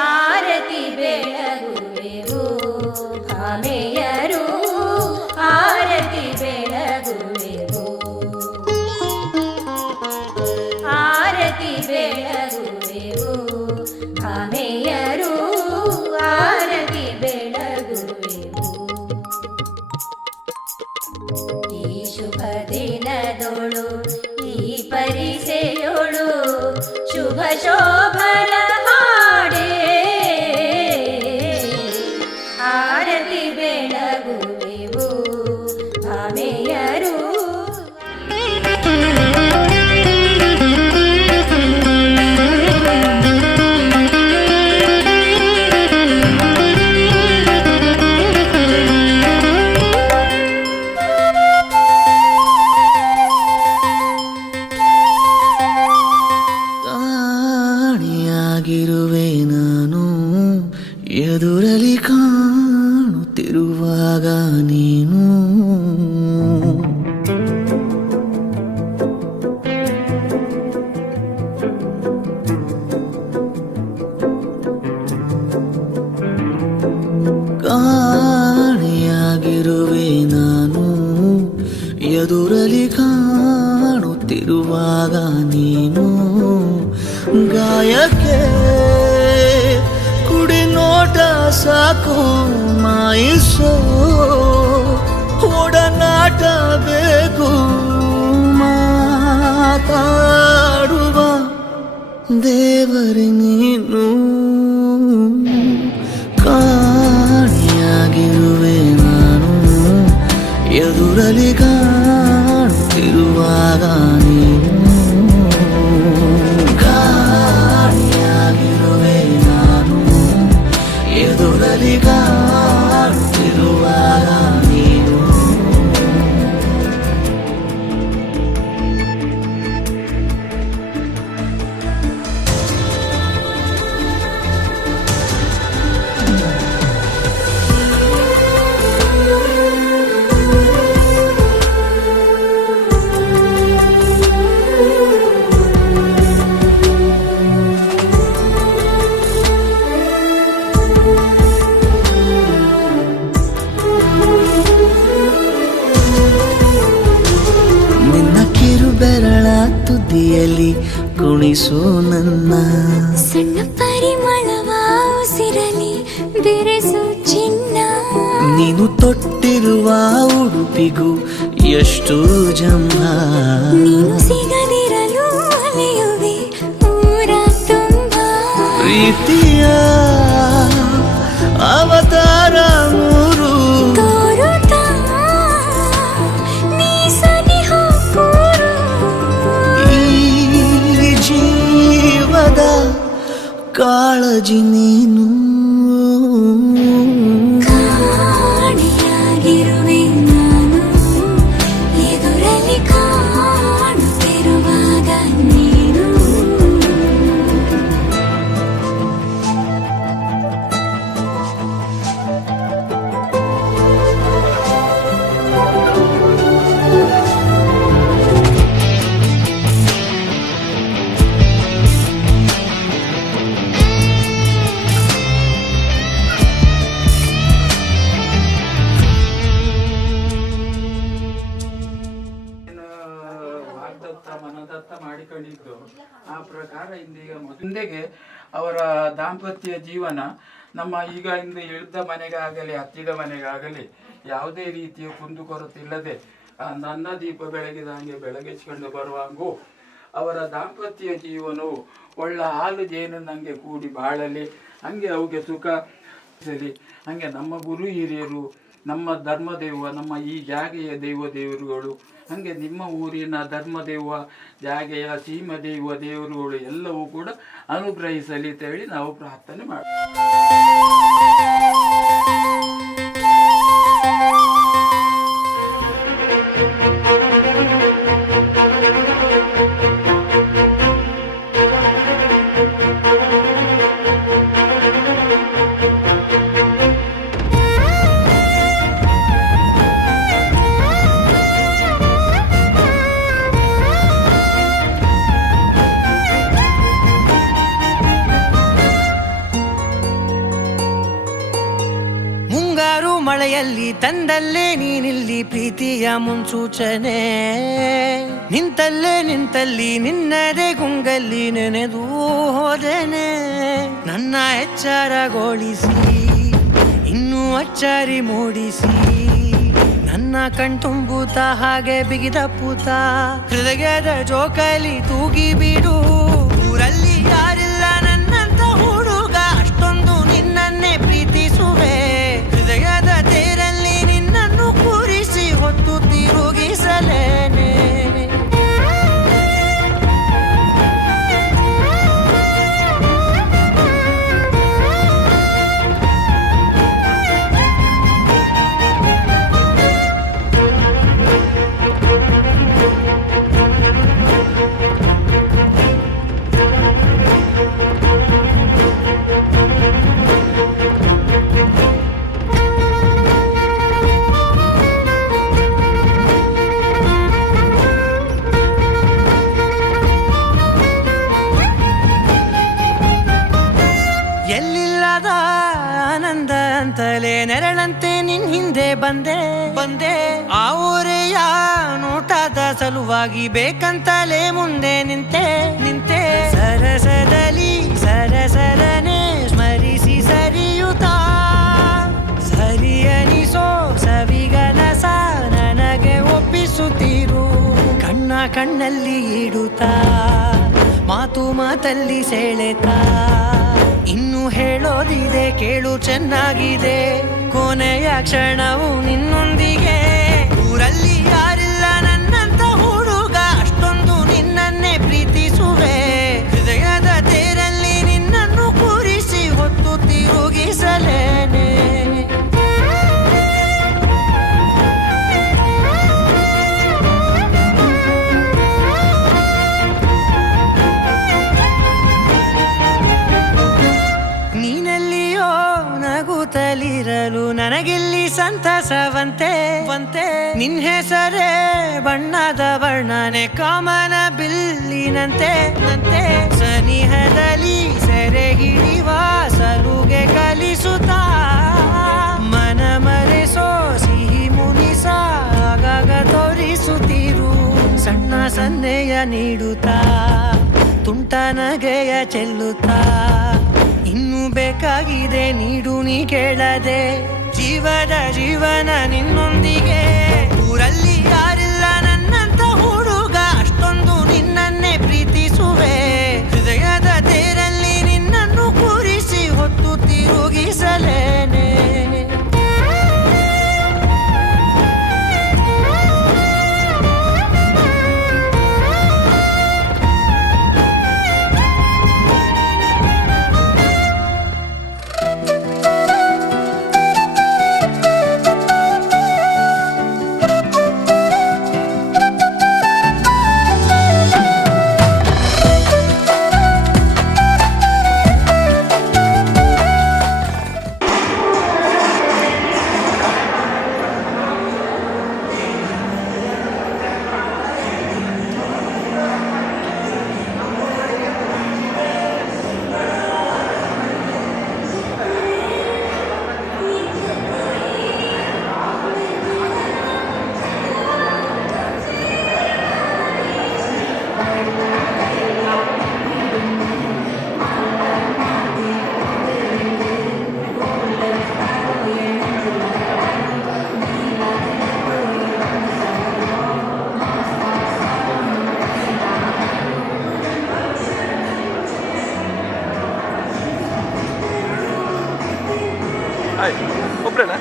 ಆರತಿ ಬೆಳಗುವೆವು ಆಮೆಯರು ಆರತಿ ಬೆಳಗುವೆವು ಆರತಿ ಬೆಳಗುವೆವು ಆಮೆಯರು ಶೋಭನ ಹಾಡೇ ಆರತಿ ಬೆಳಗುವೆವು ಭಾಮೆಯರು. ಕಾಣಿಯಾಗಿರುವೆ ನಾನು ಎದುರಲಿ ಕಾಣುತ್ತಿರುವಾಗ ನೀನು ಕಾಣಿಯಾಗಿರುವೆ ನಾನು ಎದುರಲಿ ಕಾಣುತ್ತಿರುವಾಗ ನೀನು ಗಾಯಕ್ಕೆ ಕುಡಿ ನೋಟ ಸಾಕು ಮಾಯಿಸೋ ಒಡನಾಟ ಬೇಕು ಮಾತಾಡುವ ದೇವರೇ ನೀನು ಕಾಣಿಯಾಗಿರುವೆ ನಾನು ಎದುರಲಿ ಕಾಣುತ್ತಿರುವಾಗ ನೀನು ಕಾಣಿಯಾಗಿರುವೆ ನಾನು ಎದುರಲಿ ಕಾಣುತ್ತಿರುವಾಗ ನೀನು ಬೆರಳ ತುದಿಯಲ್ಲಿ ಕುಣಿಸು ನನ್ನ ಸಣ್ಣ ಪರಿಮಳವ ಉಸಿರಲಿ ಬೆರೆಸು ಚಿನ್ನ. ನೀನು ತೊಟ್ಟಿರುವ ಉಡುಪಿಗೂ ಎಷ್ಟು ಜಂಭ. ನೀನು ಸಿಗದಿರಲು ಅಲೆಯುವೆ ಊರ ತುಂಬ. ಪ್ರೀತಿಯ ಅವತಾರ ಮೂರು ತೋರುತ್ತಾ ನೀ ಸನಿಹ ಕೂರು. ಈ ಜೀವದ ಕಾಳಜಿ ನೀನು ಕಾಣಿಯಾಗಿರುವೆ ನಾನು ಎದುರಲ್ಲಿ ಕಾಣುತ್ತಿರುವಾಗ ನೀನು ಮನದತ್ತ ಮಾಡಿಕೊಂಡಿದ್ದು ಆ ಪ್ರಕಾರ ಇಂದೀಗ ಮುಂದೆಗೆ ಅವರ ದಾಂಪತ್ಯ ಜೀವನ ನಮ್ಮ ಈಗ ಇಂದು ಇಳಿದ ಮನೆಗಾಗಲಿ ಹತ್ತಿದ ಮನೆಗಾಗಲಿ ಯಾವುದೇ ರೀತಿಯ ಕುಂದುಕೊರತಿಲ್ಲದೆ ನನ್ನ ದೀಪ ಬೆಳಗಿದಂಗೆ ಬೆಳಗಿಸ್ಕೊಂಡು ಬರುವಾಗೂ ಅವರ ದಾಂಪತ್ಯ ಜೀವನವು ಒಳ್ಳೆ ಹಾಲು ಜೇನು ನನಗೆ ಕೂಡಿ ಬಾಳಲಿ, ಹಂಗೆ ಅವಕ್ಕೆ ಸುಖ ಸರಿ. ಹಂಗೆ ನಮ್ಮ ಗುರು ಹಿರಿಯರು, ನಮ್ಮ ಧರ್ಮದೇವ, ನಮ್ಮ ಈ ಜಾಗೆಯ ದೇವರುಗಳು, ಹಾಗೆ ನಿಮ್ಮ ಊರಿನ ಧರ್ಮದೇವ ಜಾಗೆಯ ಸೀಮದೇವ ದೇವರುಗಳು ಎಲ್ಲವೂ ಕೂಡ ಅನುಗ್ರಹಿಸಲಿ ಅಂತ ಹೇಳಿ ನಾವು ಪ್ರಾರ್ಥನೆ ಮಾಡ್ತೀವಿ. ಮಳೆಯಲ್ಲಿ ತಂದಲ್ಲೇ ನೀನಿಲ್ಲಿ ಪ್ರೀತಿಯ ಮುನ್ಸೂಚನೆ, ನಿಂತಲ್ಲಿ ನಿನ್ನದೇ ಗುಂಗಲ್ಲಿ ನೆನೆದು ಹೋದೆನೆ. ನನ್ನ ಎಚ್ಚರಗೊಳಿಸಿ ಇನ್ನೂ ಅಚ್ಚರಿ ಮೂಡಿಸಿ, ನನ್ನ ಕಣ್ತುಂಬುತ್ತ ಹಾಗೆ ಬಿಗಿದ ಪೂತ ಹೃದಯದ ಜೋಕಾಲಿ ತೂಗಿ ಬಿಡು. ಊರಲ್ಲಿ ಬಂದೆ ಬಂದೆ ಆ ಊರೆಯ ನೋಟದ ಸಲುವಾಗಿ ಬೇಕಂತಲೇ ಮುಂದೆ ನಿಂತೆ ನಿಂತೆ ಸರಸದಲ್ಲಿ ಸರಸರನೆ ಸ್ಮರಿಸಿ ಸರಿಯುತ್ತಾ ಸರಿಯನಿಸೋ ಸವಿಗನಸ ನನಗೆ ಒಪ್ಪಿಸುತ್ತೀರು ಕಣ್ಣ ಕಣ್ಣಲ್ಲಿ ಇಡುತ್ತಾ ಮಾತು ಮಾತಲ್ಲಿ ಸೆಳೆತಾ ಇನ್ನು ಹೇಳೋದಿದೆ ಕೇಳು ಚೆನ್ನಾಗಿದೆ ಕೊನೆಯ ಕ್ಷಣವು ನಿನ್ನೊಂದಿಗೆ ಊರಲ್ಲಿ ಯಾರಿಲ್ಲ ನನ್ನಂತ ಹುಡುಗ ಅಷ್ಟೊಂದು ನಿನ್ನನ್ನೇ ಪ್ರೀತಿಸುವೆ ಹೃದಯದ ತೇರಲ್ಲಿ ನಿನ್ನನ್ನು ಕೂರಿಸಿ ಹೊತ್ತು ತಿರುಗಿಸಲೇನೆ ನಗುತ್ತಲಿರಲು ನನಗಿಲ್ಲಿ ಸಂತಸವಂತೆ ವಂತೆ ನಿನ್ ಹೆಸರೇ ಬಣ್ಣದ ವರ್ಣನೆ ಕಾಮನ ಬಿಲ್ಲಿನಂತೆ ನಂತೆ ಸನಿಹದಲ್ಲಿ ಸೆರೆ ಹಿಡಿವ ಸಲುಗೆ ಕಲಿಸುತ್ತಾ ಮನ ಮರೆಸೋ ಸಿಹಿ ಮುನಿಸ ಆಗಾಗ ತೋರಿಸುತ್ತಿರು ಸಣ್ಣ ಸನ್ನೆಯ ನೀಡುತ್ತಾ ತುಂಟ ನಗೆಯ ಚೆಲ್ಲುತ್ತಾ ಇನ್ನು ಬೇಕಾಗಿದೆ ನೀಡು ನೀ ಕೇಳದೆ ಜೀವದ ಜೀವನ ನಿನ್ನೊಂದಿಗೆ ಊರಲ್ಲಿ ಯಾರಿಲ್ಲ ನನ್ನಂತ ಹುಡುಗ ಅಷ್ಟೊಂದು ನಿನ್ನನ್ನೇ ಪ್ರೀತಿಸುವೆ ಹೃದಯದ ತೇರಲ್ಲಿ ನಿನ್ನನ್ನು ಕೂರಿಸಿ ಹೊತ್ತು ತಿರುಗಿಸಲೇನೆ ಒಬ್ಬರೇನಾ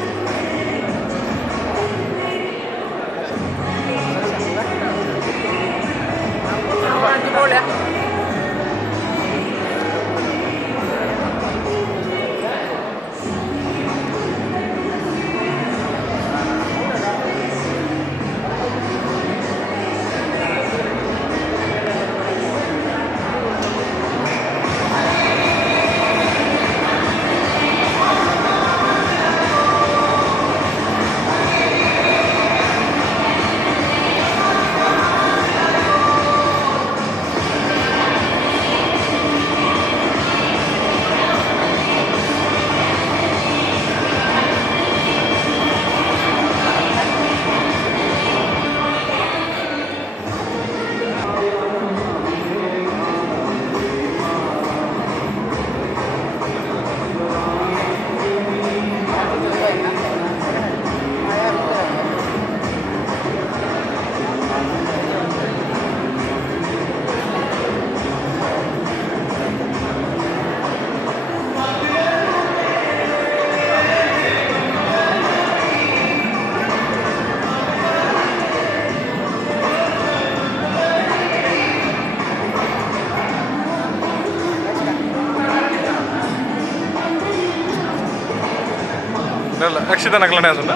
अक्षता नकलने अजून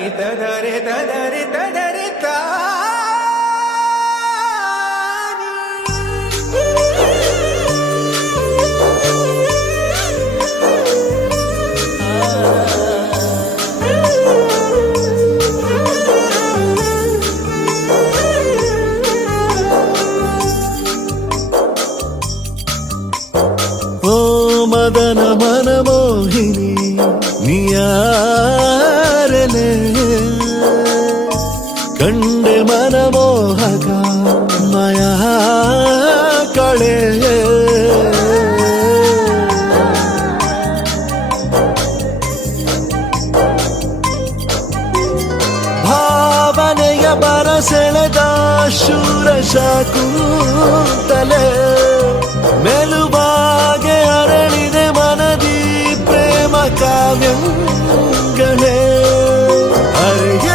ನಿ ತದರೆ ತದರೆ ತದರೆ ತಾ ಮದನ ಮನಮೋಹಿನಿ ನಿಯಾರಲೆ ಕಂಡೆ ಮನಮೋಹಕ ಮಾಯಾ ಕಳೆ ಭಾವನೆಯ ಬರಸೆಳೆದ ಶೂರಶ ಕೂತಲೆ ಮೆಲುಬಾಗೆ ಅರಳಿದೆ ಮನದಿ ಪ್ರೇಮ ಕಾವ್ಯಗಳೇ ಅರಿಯೇವೋ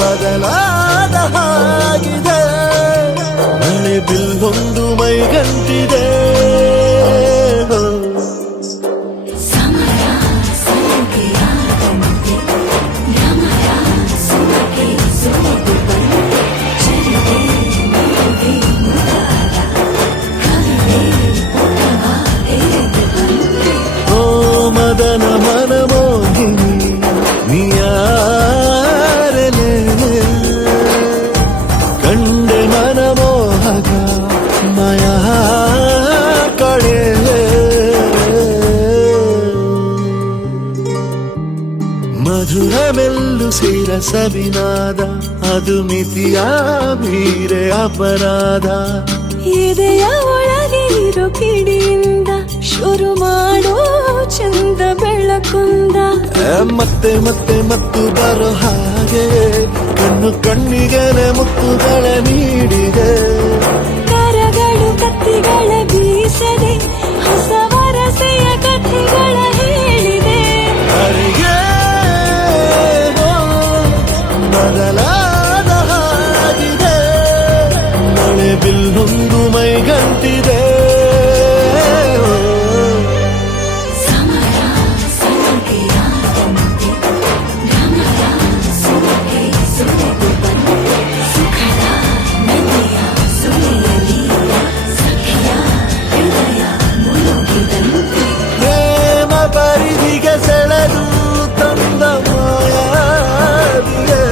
ಬದಲಾದ ಹಾಗಿದೆ ಮಳೆ ಬಿಲ್ಲೊಂದು ಮೈಗಂಟಿದೆ ಸಮರ ಸಂಖ್ಯೆಯಾದಂತೆ ಭ್ರಮರ ಸುಮಗೆ ಸುರಿದು ಬಂದೆ ಚರಿತೆ ನಿಮಗೆ ಮುದಾದ ಕವಿತೆ ಪುಟವ ಎರೆದು ಬಂದೆ ಓ ಮದನ ಮನಮೋಹಿನಿ ನಿಯಾರಲೆ ಕಂಡೆ ಮನಮೋಹಕ ಮಾಯಾ ಕಳೆ ಮಧುರ ಮೆಲ್ಲು ಸೇರ ಸವಿನಾದ ಅದು ಮಿತಿಯ ಮೀರೆ ಅಪರಾಧ ಎದೆಯ ಒಳಗೆ ಇರೋ ಕಿಡಿಯಿಂದ ಶುರು ಮಾಡೋ ಚಂದ ಬೆಳಕುಂದ ಮತ್ತೆ ಮತ್ತೆ ಮತ್ತು ಬರೋ ಹಾಗೆ ಕಣ್ಣು ಕಣ್ಣಿಗೆ ಮುತ್ತುಗಳ ನೀಡಿದೆ ಕರಗಳು ಕತ್ತಿಗಳ ಬೀಸದೆ ಹೊಸ ವರಸೆಯ ಕಥೆಗಳ ಹೇಳಿದೆ ಅರಿಯೇವೋ ಬದಲಾದ ಹಾಗಿದೆ ಮಳೆ ಬಿಲ್ಲೊಂದು ಮೈಗಂಟಿದೆ ಸಮರ ಸಂಖ್ಯೆಯಾದಂತೆ ಭ್ರಮರ ಸುಮಗೆ ಸುರಿದು ಬಂದೆ ಸುಖದ ನದಿಯ ಸುಳಿಯಲಿ ಸಖಿಯ ಹೃದಯ ಮುಳುಗಿದಂತೆ ಪ್ರೇಮ ಪರಿಧಿಗೆ ಸೆಳೆದು ತಂದ ಮಾಯಾವಿಗೆ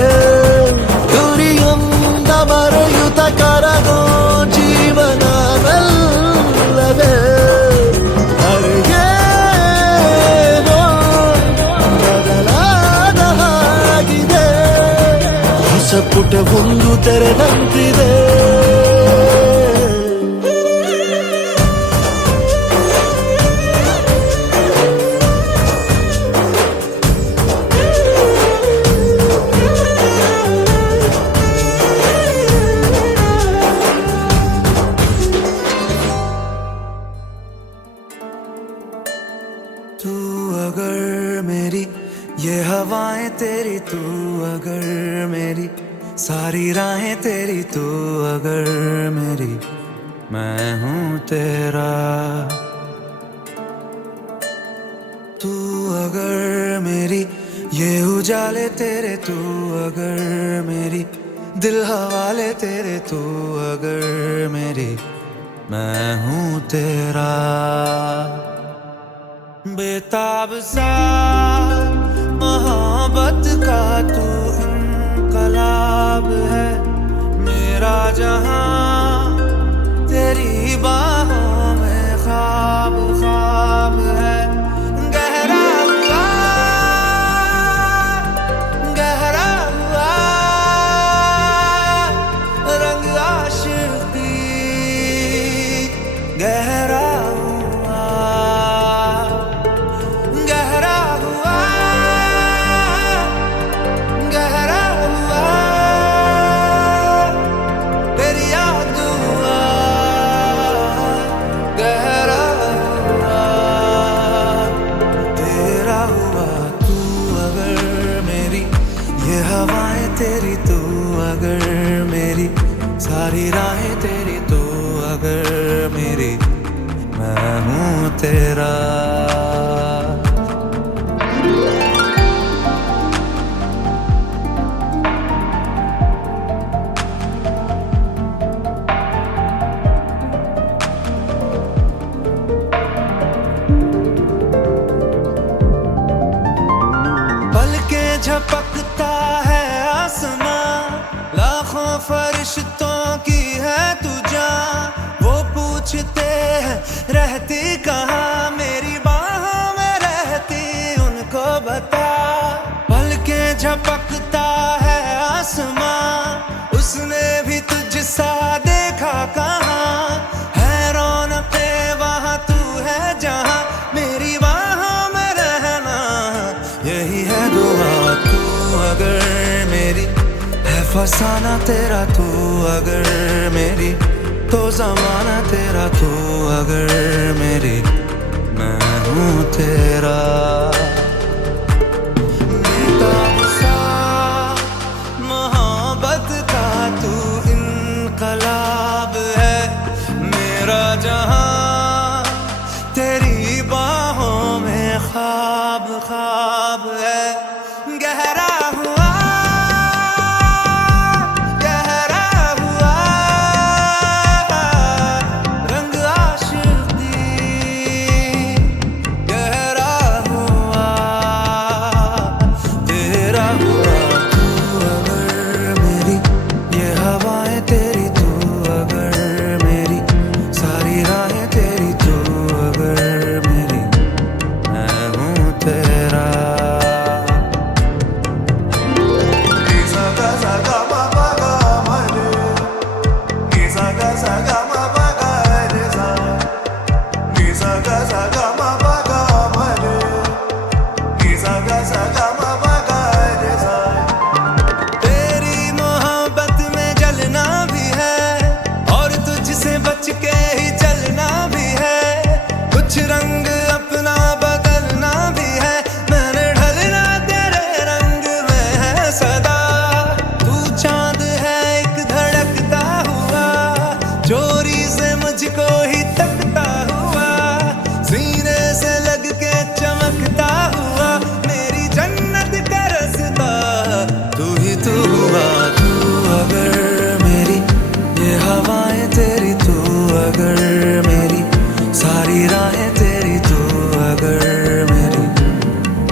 ಗುರಿಯೊಂದ ಮರೆಯುತ್ತ ಕರಗೋ ಜೀವನವಲ್ಲವೇ ಅರಿಯೇನೋ ಬದಲಾದ ಹಾಗಿದೆ ಹೊಸ ಪುಟವೊಂದು ತೆರೆದಂತಿದೆ तू अगर मेरी ये हवाएं तेरी तू अगर मेरी सारी राहें तेरी तू अगर मेरी मैं हूँ तेरा तू अगर मेरी ये उजाले तेरे तू अगर मेरी दिल हवाले तेरे तू अगर मेरी मैं हूँ तेरा बेताब सा मोहब्बत का तू इनकलाब है मेरा जहां तेरी बाहों में ख्वाब ख्वाब है गहरा हुआ रंग आशिकी गहरा तेरी तू अगर मेरी सारी राहें तेरी तू अगर मेरी मैं हूँ तेरा झपकता है आसमां, लाखों फरिश्तों की है तू जान। वो पूछते हैं रहती कहाँ, मेरी बाहों में रहती उनको बता। पलके झपकता है आसमां, उसने भी तुझसा देखा कहाँ। है रौनके वहाँ तू है जहाँ, मेरी बाहों में रहना यही है दुआ। तू अगर मेरी है फसाना तेरा, तू अगर मेरी तो ज़माना तेरा। तू अगर मेरी मैं हूँ तेरा। बेताब सा मोहब्बत का तू इनकलाब है, मेरा जहां तेरी बाहों में ख्वाब ख्वाब है। गहरा हुआ रंग आशिकी, गहरा हुआ तेरा हुआ। तू अगर मेरी ये हवाएं तेरी, तू अगर मेरी सारी राहें तेरी, तू अगर मेरी मैं हूँ तेरा। तेरी मोहब्बत में जलना भी है और तुझसे बच के ही चलना भी है। कुछ रंग अपना बदलना भी है, मैंने ढलना तेरे रंग में है सदा। तू चांद है एक धड़कता हुआ, चोरी से मुझको ही तकता हुआ, सीने से लग के चमकता हुआ, मेरी जन्नत का रास्ता तू ही तू हुआ। तू अगर मेरी ये हवाएं तेरी, तू अगर मेरी सारी राहें तेरी, तू अगर मेरी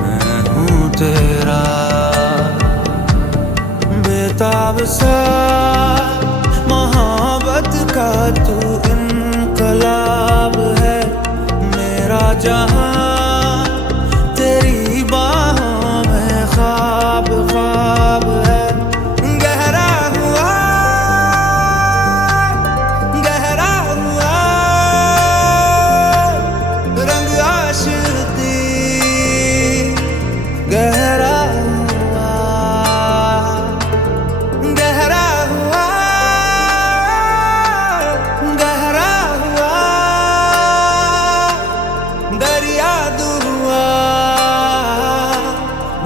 मैं हूँ तेरा। बेताब सा मोहब्बत का तू इनकलाब है, मेरा जहां तेरी बाहों में ख्वाब ख्वाब है। गहरा हुआ रंग आशिकी, गहरा हुआ दरिया दुआ,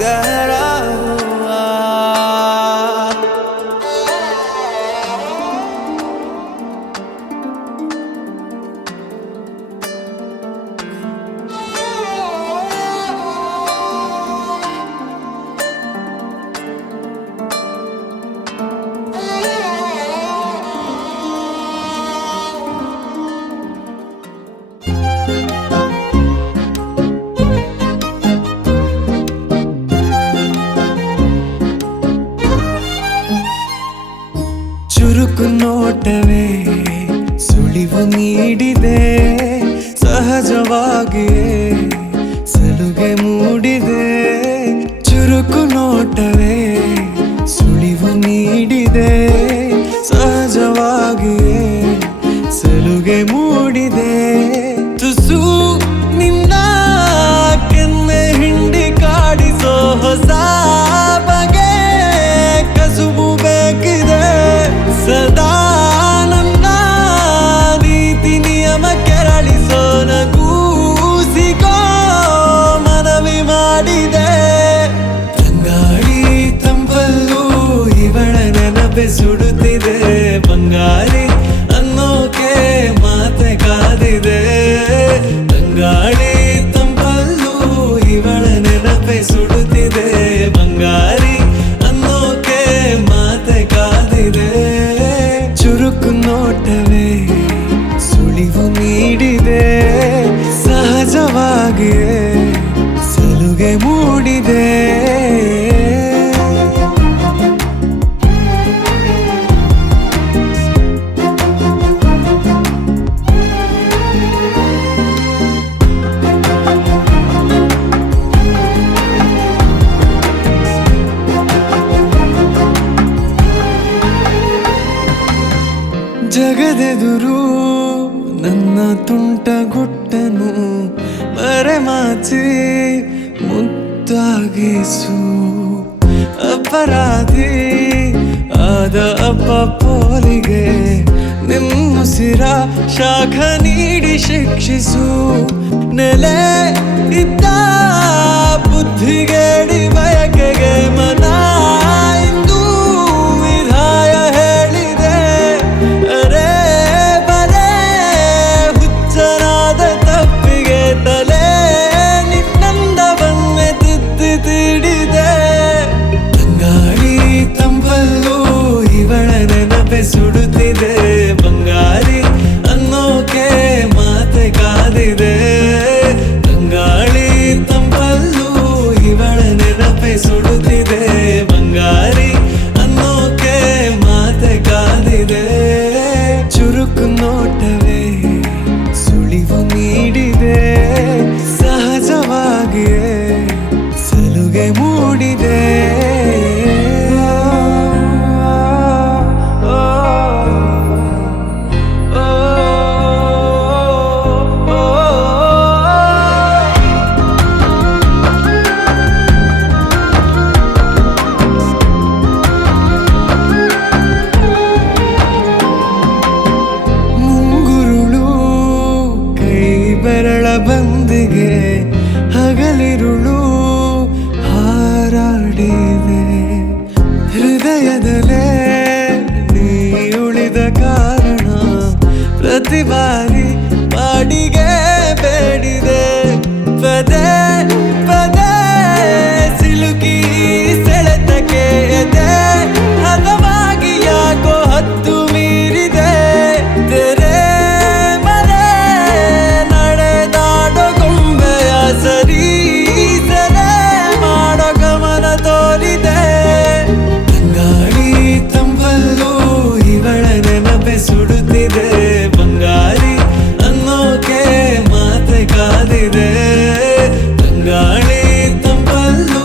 गहरा हुआ। ಚುರುಕು ನೋಟವೇ ಸುಳಿವು ನೀಡಿದೆ, ಸಹಜವಾಗಿಯೇ ಸಲುಗೆ ಮೂಡಿದೆ. ಚುರುಕು ನೋಟವೇ ಸುಳಿವು ನೀಡಿದೆ, ಸಹಜವಾಗಿಯೇ ಸಲುಗೆ ಮೂಡಿದೆ. ತುಸು ನಿನ್ನ ಕೆನ್ನೆ ಹಿಂಡಿ ಕಾಡಿಸೋ ಹೊಸ ಬಗೆ ಕಸುಬು ಬೇಕಿದೆ. ಸದಾ ನನ್ನ ನೀತಿ ನಿಯಮ ಕೆರಳಿಸೋ ನಗೂಸಿಗೋ ಮನವಿ ಮಾಡಿದೆ. ರಂಗಾಳಿ ತಂಪಲ್ಲೂ ಇವಳ ನೆನಪೆ ಸುಡುತ್ತಿದೆ, ಬಂಗಾರಿ ಅನ್ನೋಕೆ ಮಾತೆ ಕಾದಿದೆ. ರಂಗಾಳಿ ತಂಪಲ್ಲೂ ಇವಳ ನೆನಪೆ ಸುಡುತ್ತಿದೆ, ಬಂಗಾರಿ ಅನ್ನೋಕೆ ಮಾತೆ ಕಾದಿದೆ. ಚುರುಕು ನೋಟವೇ ಸುಳಿವು ನೀಡಿದೆ, ಸಹಜವಾಗಿಯೇ ಸಲುಗೆ ಮೂಡಿದೆ. ಜಗದೆದುರು ನನ್ನ ತುಂಟ ಗುಟ್ಟನು ಮರೆಮಾಚಿ ಮುದ್ದಾಗಿಸು ಅಪರಾಧಿ ಆದ ಅಪ್ಪ ಪೋಲಿಗೆ ನಿಮ್ಮುಸಿರ ಶಾಖ ನೀಡಿ ಶಿಕ್ಷಿಸು ನೆಲೆ ಇದ್ದ ಬುದ್ಧಿಗೇಡಿ ಬಯಕೆಗೆ ಮನ ಇಂದು ವಿಧಾಯ ಹೇಳಿದೆ ಅರೆ ಬರೇ ಹುಚ್ಚನಾದ ತಪ್ಪಿಗೆ ತಲೆ ನಿನ್ನಂದವನ್ನೇ ತಿದ್ದಿ ತೀಡಿದೆ ಬಂಗಾಳಿ ತಂಪಲ್ಲೂ ಇವಳ ನೆನಪೆ ಸುಡುತ್ತಿದೆ ಬಂಗಾರಿ ಅನ್ನೋಕೆ ಮಾತೆ ಕಾದಿದೆ ಬಂಗಾಳಿ ತಂಪಲ್ಲೂ ಇವಳ ನೆನಪೆ ಸುಡುತ್ತಿದೆ ಬಂಗಾರಿ ಅನ್ನೋಕೆ ಮಾತೆ ಕಾದಿದೆ ಚುರುಕು ನೋಟವೇ ಸುಳಿವು ನೀಡಿದೆ ಸಹಜವಾಗಿಯೇ ಸಲುಗೆ ಮೂಡಿದೆ ಮುಂಗುರುಳು ಕೈ ಬೆರಳ ಬಂದಿಗೆ ಹಗಲಿರುಳು ಹಾರಾಡಿದೆ ಹೃದಯದಲ್ಲೇ ನೀ ಉಳಿದ ಕಾರಣ ಪ್ರತಿ ಬಾರಿ ಬಾಡಿಗೆ ಬೇಡಿದೆ ಪದೇ ಪದೇ ಸಿಲುಕಿ ಸೆಳೆತಕ್ಕೆ ಎದೆ ಹದವಾಗಿ ಯಾಕೋ ಹತ್ತು ಮೀರಿದೆ ತೆರೆ ಮರೆ ನಡೆದಾಡೋ ಗೊಂಬೆಯ ಸರಿ ಸೆರೆ ಮಾಡೋ ಗಮನ ತೋರಿದೆ ಬಂಗಾಳಿ ತಂಬಲ್ಲೂ ಇವಳ ನೆನಪೆ ಸುಡುತ್ತಿದೆ ಬಂಗಾರಿ ಅನ್ನೋಕೆ ಮಾತೆ ಕಾದಿದೆ ಬಂಗಾಳಿ ತಂಬಲ್ಲೂ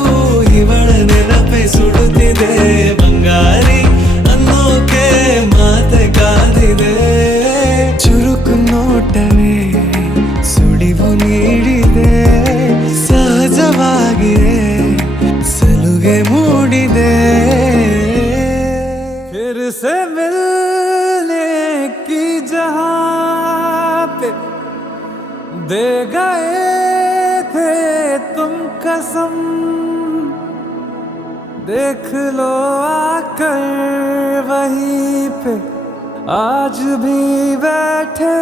ಇವಳ ನೆನಪೆ ಸುಡುತ್ತಿದೆ ಬಂಗಾರಿ ಅನ್ನೋಕೆ ಮಾತೆ ಕಾದಿದೆ ಚುರುಕು ನೋಟವೇ ಸುಳಿವು ನೀಡಿದೆ ಸಹಜವಾಗಿಯೇ ಸಲುಗೆ ಮೂಡಿದೆ फिर से मिलने की जहां पे दे गए थे तुम कसम देख लो आकर वहीं पे आज भी बैठे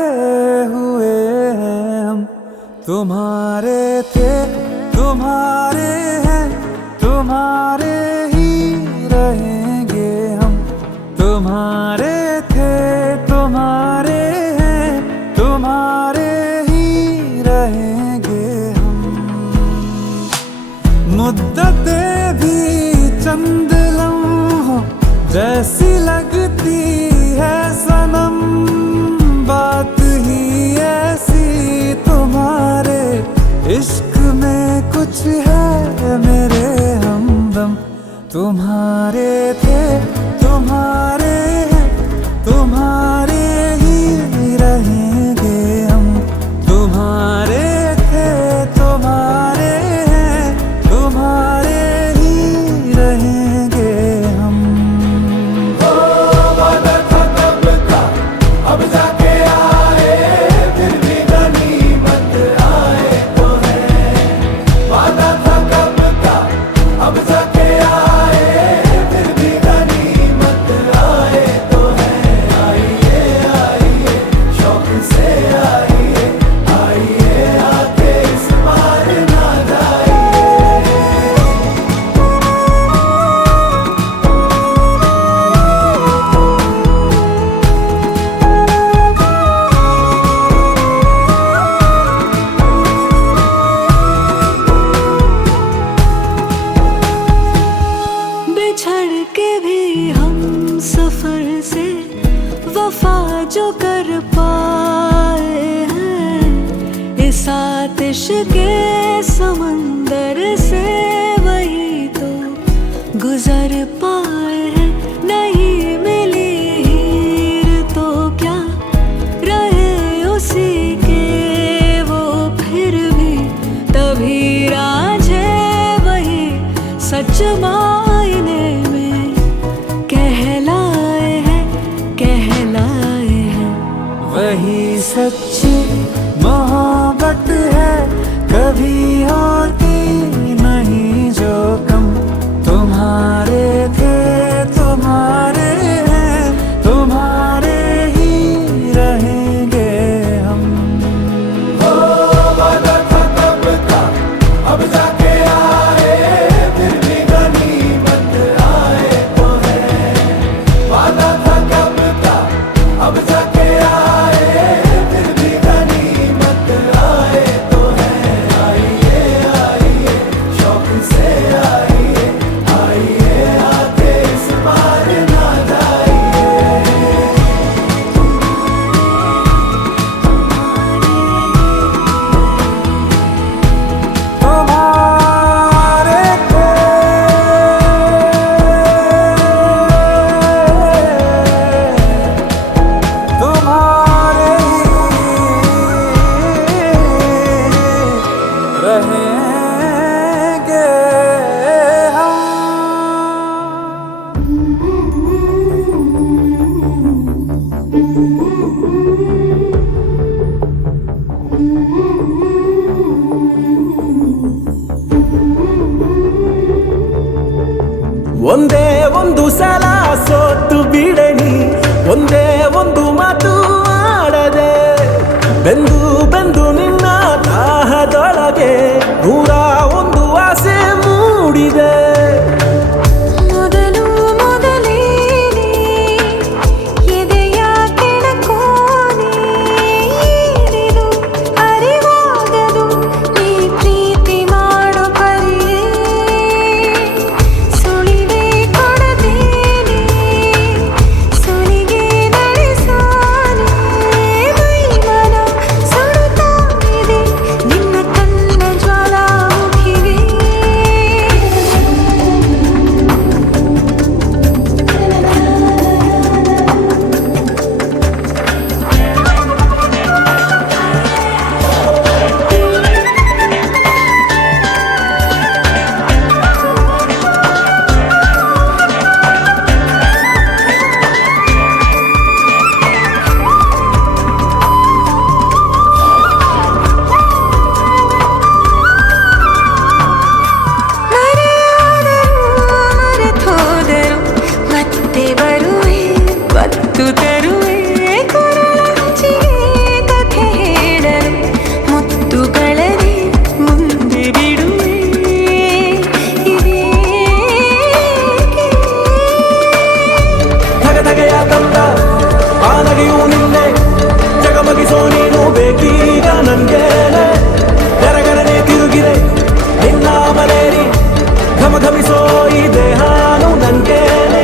हुए हैं हम तुम्हारे थे तुम्हारे हैं तुम्हारे ही रहेंगे हम तुम्हारे थे तुम्हारे हैं तुम्हारे ही रहेंगे हम मुद्दतें भी चंद लम्हों जैसी लगती है सनम बात ही ऐसी तुम्हारे इश्क में कुछ है मेरे हमदम तुम्हारे थे तुम्हारे हैं तुम्हारे ही रहेंगे हम तुम्हारे थे तुम्हारे हैं तुम्हारे ही रहेंगे हम अब जाके आए फिर भी गनीमत आए तो है वादा था कब का अब जाके आए फिर भी गनीमत आए तो है आइए आइए शौक से आइए आइए आके इस बार ना जाइए बिछड़ के भी हम सफर से वफा जो कर पाए हैं इस आतिश के समंदर से वही तो गुजर पाए हैं नहीं मिली हीर तो क्या सच मायने में कहलाए हैं वही सच्ची मोहब्बत है, कभी होती नहीं जो कम। तुम्हारे थे तुम्हारे हैं, तुम्हारे ही रहेंगे हम। ओ वादा था कब का, अब जाके आए, फिर भी गनीमत आए तो है। वादा था कब का, अब जाके आए, फिर भी गनीमत आए तो है। आइए आइए शौक से आइए, आइए आते इस बार ना जाइए। तुम्हारे थे तुम्हारे ही रहेंगे हम। ಒಂದೇ ಒಂದು ಸಲ ಸೋತು ಬಿಡಣಿ, ಒಂದೇ ಒಂದು ಮಾತು ಆಡದೆ, ಬೆಂದು ಬೆಂದು ನಿನ್ನ ದಾಹದೊಳಗೆ ನೂರ ಒಂದು ಆಸೆ ಮೂಡಿದೆ. ಮೊದಲು ಮೊದಲೇನೆ ಎದೆಯ ಕೆಣಕೋನೆ, ಏನಿದು ಅರಿವಾಗದು ನೀ ಪ್ರೀತಿ ಮಾಡೋ ಪರಿಯೇ. ಸುಳಿವೆ ಕೊಡದೇನೆ ಸುಲಿಗೆ ನಡೆಸೋನೆ, ಮೈಮನ ಸುಡುತ್ತಾ ಇದೆ ನಿನ್ನ ಕಣ್ಣ ಜ್ವಾಲಾಮುಖಿಗೆ. ಮರೆತೋದರು ಮತ್ತೆ ಬರುವೆ, ಬತ್ತು ತರುವೆ ಕೊರಳಂಚಿಗೆ ಕಥೆ ಹೇಳಲು, ಮುತ್ತುಗಳನೆ ಮುಂದೆ ಬಿಡುವೆ. ಇದೇಕೆ ಧಗಧಗೆಯ ತಂದ ಆ ನಗೆಯು ನಿನ್ನೆ ಜಗಮಗಿಸೋ ನೀನು ಬೇಕೀಗ ನನ್ಗೇನೆ. ಗರಗರನೆ ತಿರುಗಿದೆ ನಿನ್ನ ಮನೇರಿ, ಘಮಘಮಿಸೋ ಈ ದೇಹಾನು ನನ್ಗೇನೆ.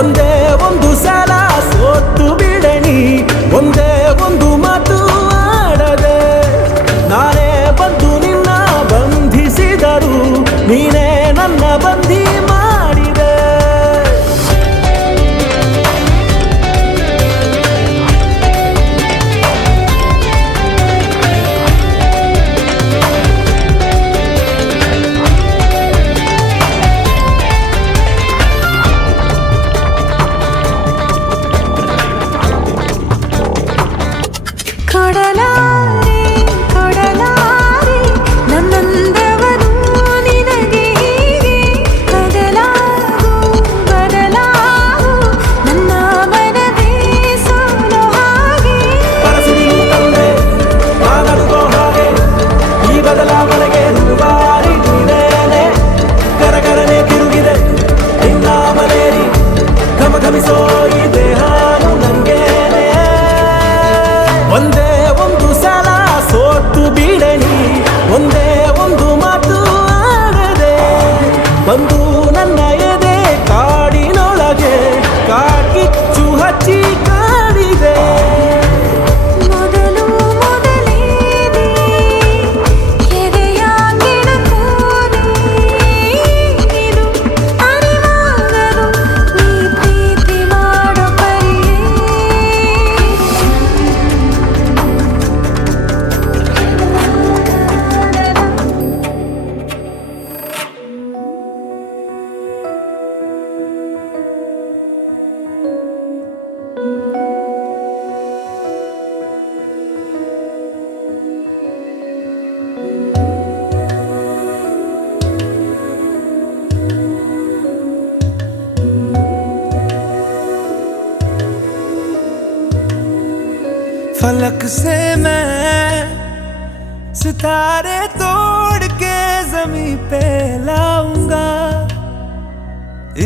ಒಂದೇ ಒಂದು ಸಲ ಸೋತು ಬಿಡಣಿ, ಒಂದೇ ಒಂದು ಮಾತು ಆಡದೆ, ನಾನೇ ಬಂದು ನಿನ್ನ ಬಂಧಿಸಿದರು, ನೀನೇ ನನ್ನ ಬಂಧಿ ಮಾಡಿದೆ. फलक से मैं सितारे तोड़ के जमीन पे लाऊंगा।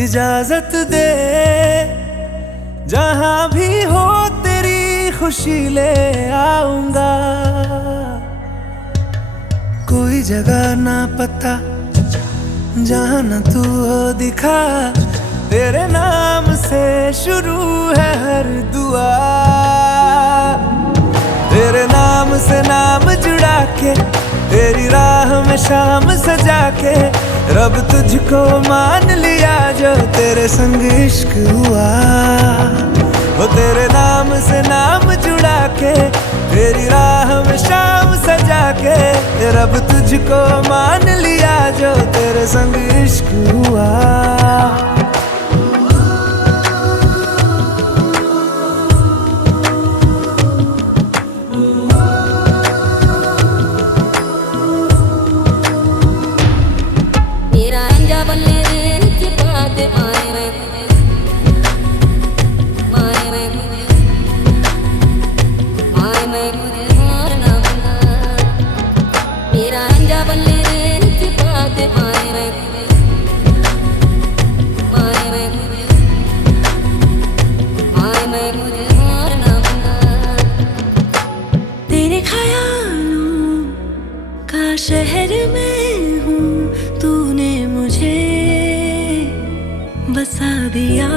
इजाजत दे जहां भी हो तेरी खुशी ले आऊंगा। कोई जगह ना पता जहां न तू हो दिखा, तेरे नाम से शुरू है हर दुआ। तेरे नाम से नाम जुड़ा के, तेरी राह में शाम सजा के, रब तुझको मान लिया जो तेरे संग इश्क हुआ। वो तेरे नाम से नाम जुड़ा के, तेरी राह में शाम सजा के, रब तुझको मान लिया जो तेरे संग इश्क हुआ। तेरे ख्यालों का शहर में हूँ, तूने मुझे बसा दिया।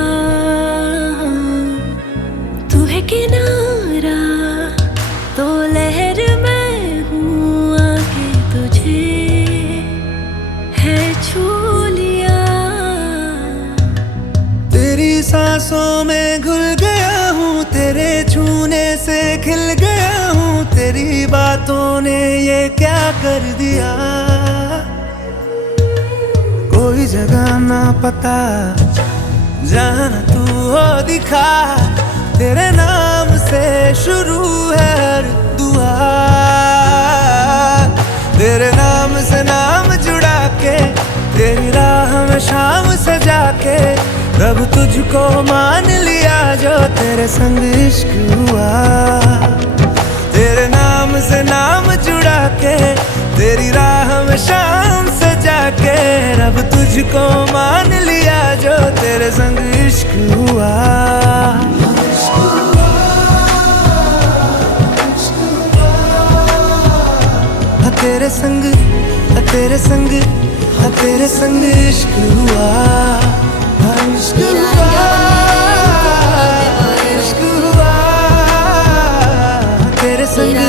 तू है किनारा तो लहर में हूँ, आके तुझे है छू लिया। तेरी सांसों में घुल गया हूँ, तेरे छूने से खिल गया हूँ। तेरी बातों ने ये क्या कर दिया। कोई जगह ना पता जहां तू हो दिखा, तेरे नाम से शुरू है हर दुआ। तेरे नाम से नाम जुड़ा के, तेरी राह में शाम सजा के, रब तुझको मान लिया जो तेरे संग इश्क हुआ। तेरे नाम से नाम जुड़ा के, तेरी राह में शाम सजा के, रब तुझको मान लिया जो तेरे संग इश्क हुआ। तेरे संग तेरे संग तेरे संग इश्क हुआ। इश्क हुआ, इश्क हुआ। तेरे संग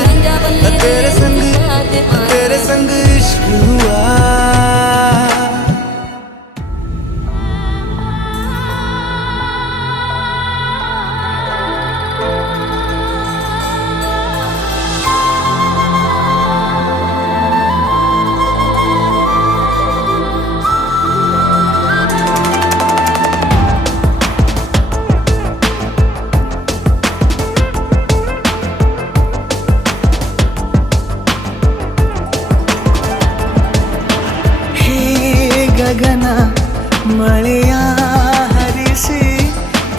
तेरे संग तेरे संग इश्क हुआ। ಗಗನ ಮಳೆಯ ಹರಿಸಿ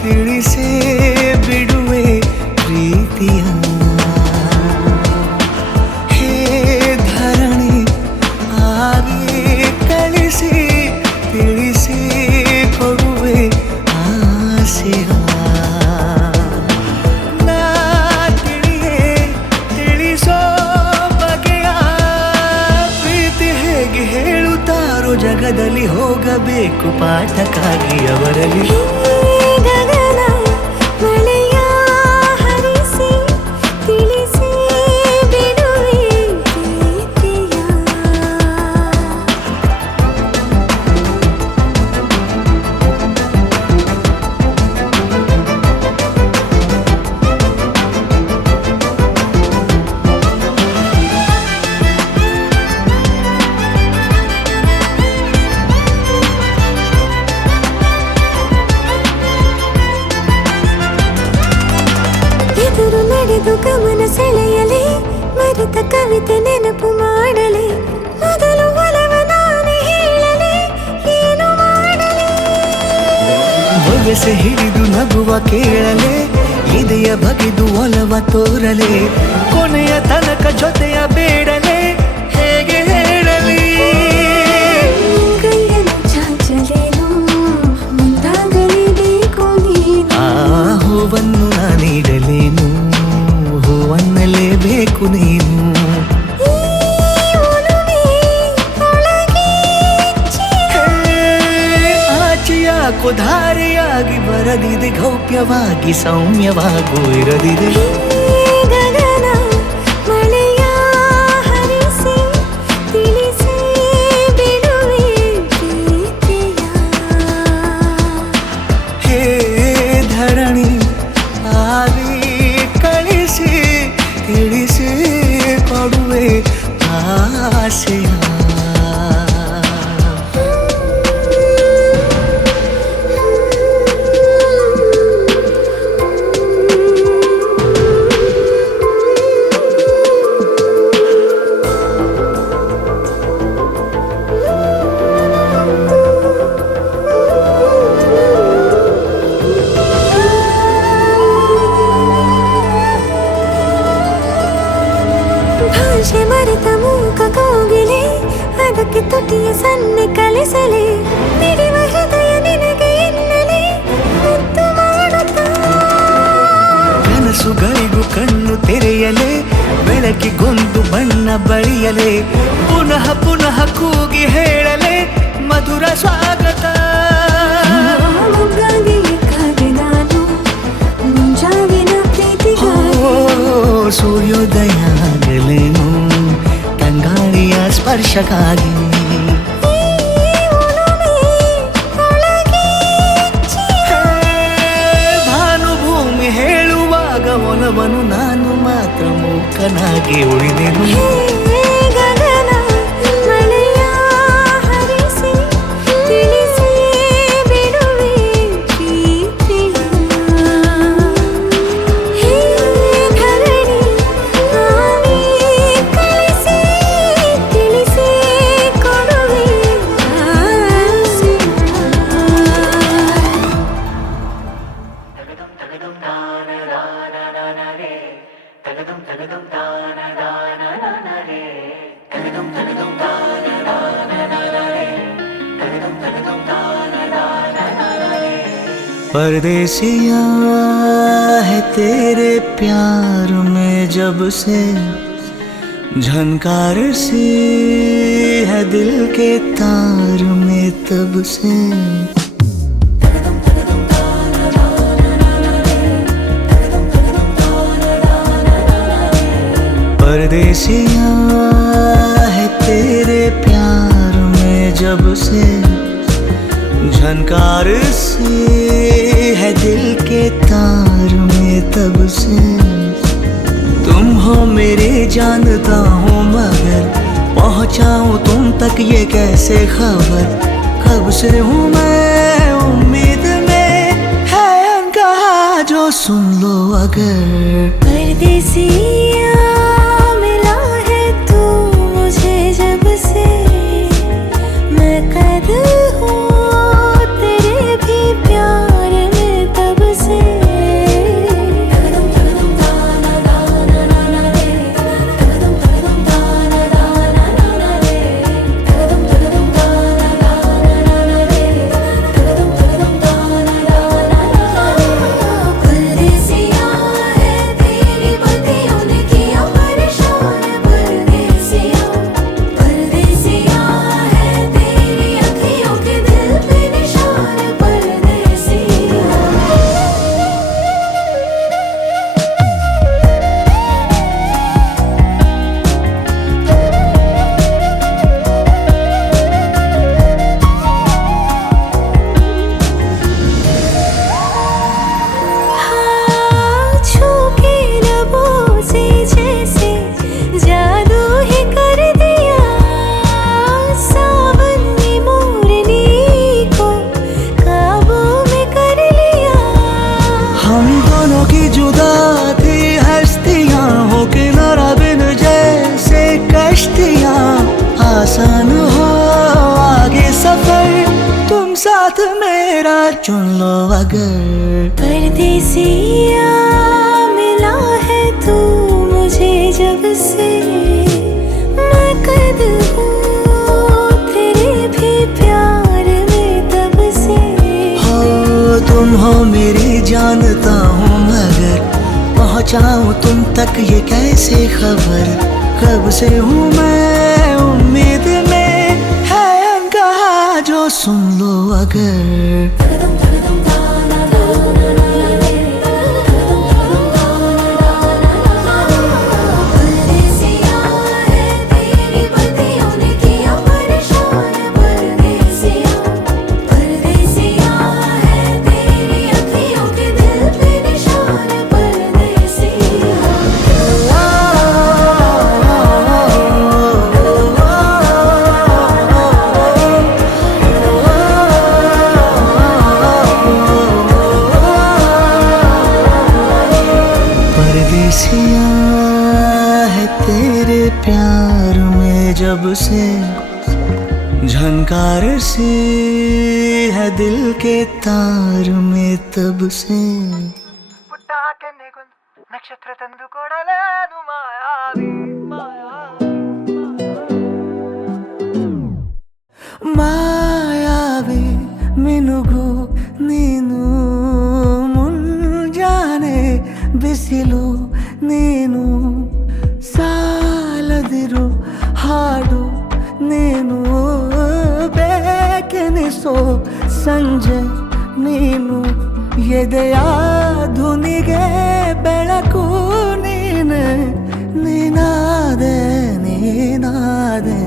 ತಿಳಿಸಿ ಬಿಡುವೆ ಪ್ರೀತಿಯ. ಹೇ ಧರಣಿ ಆಗಿ ಕಳಿಸಿ ತಿಳಿಸಿ ಕೊಡುವೆ ಆಸೆಯ. ನಾ ತಿಳಿಯೇ ತಿಳಿಸೋ ಬಗೆಯ ಪ್ರೀತಿ ಹೇಗೆ ಹೇಳುತ್ತಾರೋ, ಜಗದಲ್ಲಿ ಹೋಗಬೇಕು ಪಾಠಕ್ಕಾಗಿ ಅವರಲ್ಲಿ. ಗಗನ ಮಳೆಯ ಹರಿಸಿ ತಿಳಿಸಿ ಬಿಡುವೆ ಪ್ರೀತಿಯ. ಎದುರು ನಡೆದು ಗಮನ ಸೆಳೆಯಲಿ, ಮರೆತ ಕವಿತೆ ನೆನಪು ಮಾಡಲಿ, ಮೊದಲು ಒಲವ ನಾನೇ ಹೇಳಲಿ, ಏನು ಮಾಡಲಿ. ಬೊಗಸೆ ಹಿಡಿದು ನಗುವ ಕೇಳಲೆ, ಎದೆಯ ಬಗೆದು ಒಲವ ತೋರಲೆ ಕೊನೆಯ ತನಕ ಜೊತೆಯ ಬೇಡಲೆ ಹೇಗೆ ಹೇಳಲಿ ಕೈಯನ್ನು ಚಾಚಲೇನು ಮುಂದಾಗಲೇಬೇಕು ನೀನು ಆ ಹೂವನ್ನು ನಾನೀಡಲೇನು ಹೂವನ್ನಲೇಬೇಕು ನೀನು ಆಚೆಯಾಕೋ ಧಾರೆಯಾಗಿ ಬರದಿದೆ ಗೌಪ್ಯವಾಗಿ ಸೌಮ್ಯವಾಗೂ ಇರದಿದೆ ಗಗನ ಮಳೆಯ ಹರಿಸಿ ತಿಳಿಸಿ ಬಿಡುವೆ ಪ್ರೀತಿಯ ಹೇ ಧರಣಿ ಆವಿ ಕಳಿಸಿ ತಿಳಿಸಿ ಕೊಡುವೆ ಆಸೆಯ ಭಾಷೆ ಮರೆತ ಮೂಕ ಕೋಗಿಲೆ ಅದಕ್ಕೆ ತುಟಿಯ ಸನ್ನೆ ಕಲಿಸಲಿ ನಿಡಿವ ಹೃದಯ ನಿನಗೆ ಎನ್ನಲಿ ಮುದ್ದು ಮಾಡುತ್ತಾ ಕನಸುಗಳಿಗೂ ಕಣ್ಣು ತೆರೆಯಲೇ ಬೆಳಕಿಗೊಂದು ಬಣ್ಣ ಬಳಿಯಲೇ ಪುನಃ ಪುನಃ ಕೂಗಿ ಹೇಳಲೇ ಮಧುರ ಸ್ವಾಗತ ಮೊಗ್ಗಾಗಿ ಕಾದೆ ನಾನು ಮುಂಜಾವಿನ ಪ್ರೀತಿಗಾಗಿ ಸೂರ್ಯೋದಯ ಆಗಲೇನು ತಂಗಾಳಿಯ ಸ್ಪರ್ಶಕ್ಕಾಗಿ ಭಾನುಭೂಮಿ ಹೇಳುವಾಗ ಒಲವನು ನಾನು ಮಾತ್ರ ಮೂಕನಾಗಿ ಉಳಿದೆನು ಗಗನ ಮಳೆಯ ಹರಿಸಿ ತಿಳಿಸಿ ಬಿಡುವೆ ಪ್ರೀತಿಯ ಹೇ ಧರಣಿ ಆವಿ ಕಳಿಸಿ ತಿಳಿಸಿ ಕೊಡುವೆ ಆಸೆಯ परदेसिया है तेरे प्यार में जब से झनकार सी है दिल के तार में तब से परदेसिया है तेरे प्यार में जब से झनकार से है दिल के तार में तब से तुम हो मेरे जानता हूँ मगर पहुँचाऊँ तुम तक ये कैसे खबर कब से हूँ मैं उम्मीद में है अनकहा जो सुन लो अगर परदेसिया मिला है तू मुझे जब से मैं कैद हूँ तेरे भी प्यार में तब से परदेसिया है तेरी बत्तियों ने किया परेशान परदेसिया परदेसिया है तेरी अखियों के दिल पे निशान परदेसिया हाँ छू के लबों से जैसे जादू ही कर दिया सावन ने मोरनी को काबू में कर लिया हम दोनों की जुदा थी हस्तियाँ हो किनारा बिन जैसे कश्तियाँ आसान हो आगे सफर तुम साथ मेरा चुन लो अगर परदेसिया तुम हो मेरी जानता हूँ मगर पहुँचाऊँ तुम तक ये कैसे खबर। कब से हूँ मैं उम्मीद में, है अनकहा जो सुन लो अगर। परदेसिया है तेरे प्यार में जब से, झनकार सी है दिल के तार में तब से। ನಕ್ಷತ್ರ ತಂದು ಕೊಡಲೇನು ಮಾಯಾವಿ ಮಾಯಾವಿ ಮಿನುಗು ನೀನು, ಮುಂಜಾನೆ ಬಿಸಿಲು ನೀನು, ಸಾಲದಿರು ಹಾಡು ನೀನು, ಬೇಕೆನಿಸೋ ಸಂಜೆ ನೀನು, ಎದೆಯ ಧುನಿಗೆ ಬೆಳಕು ನೀನೆ, ನೀನಾದೆ ನೀನಾದೆ।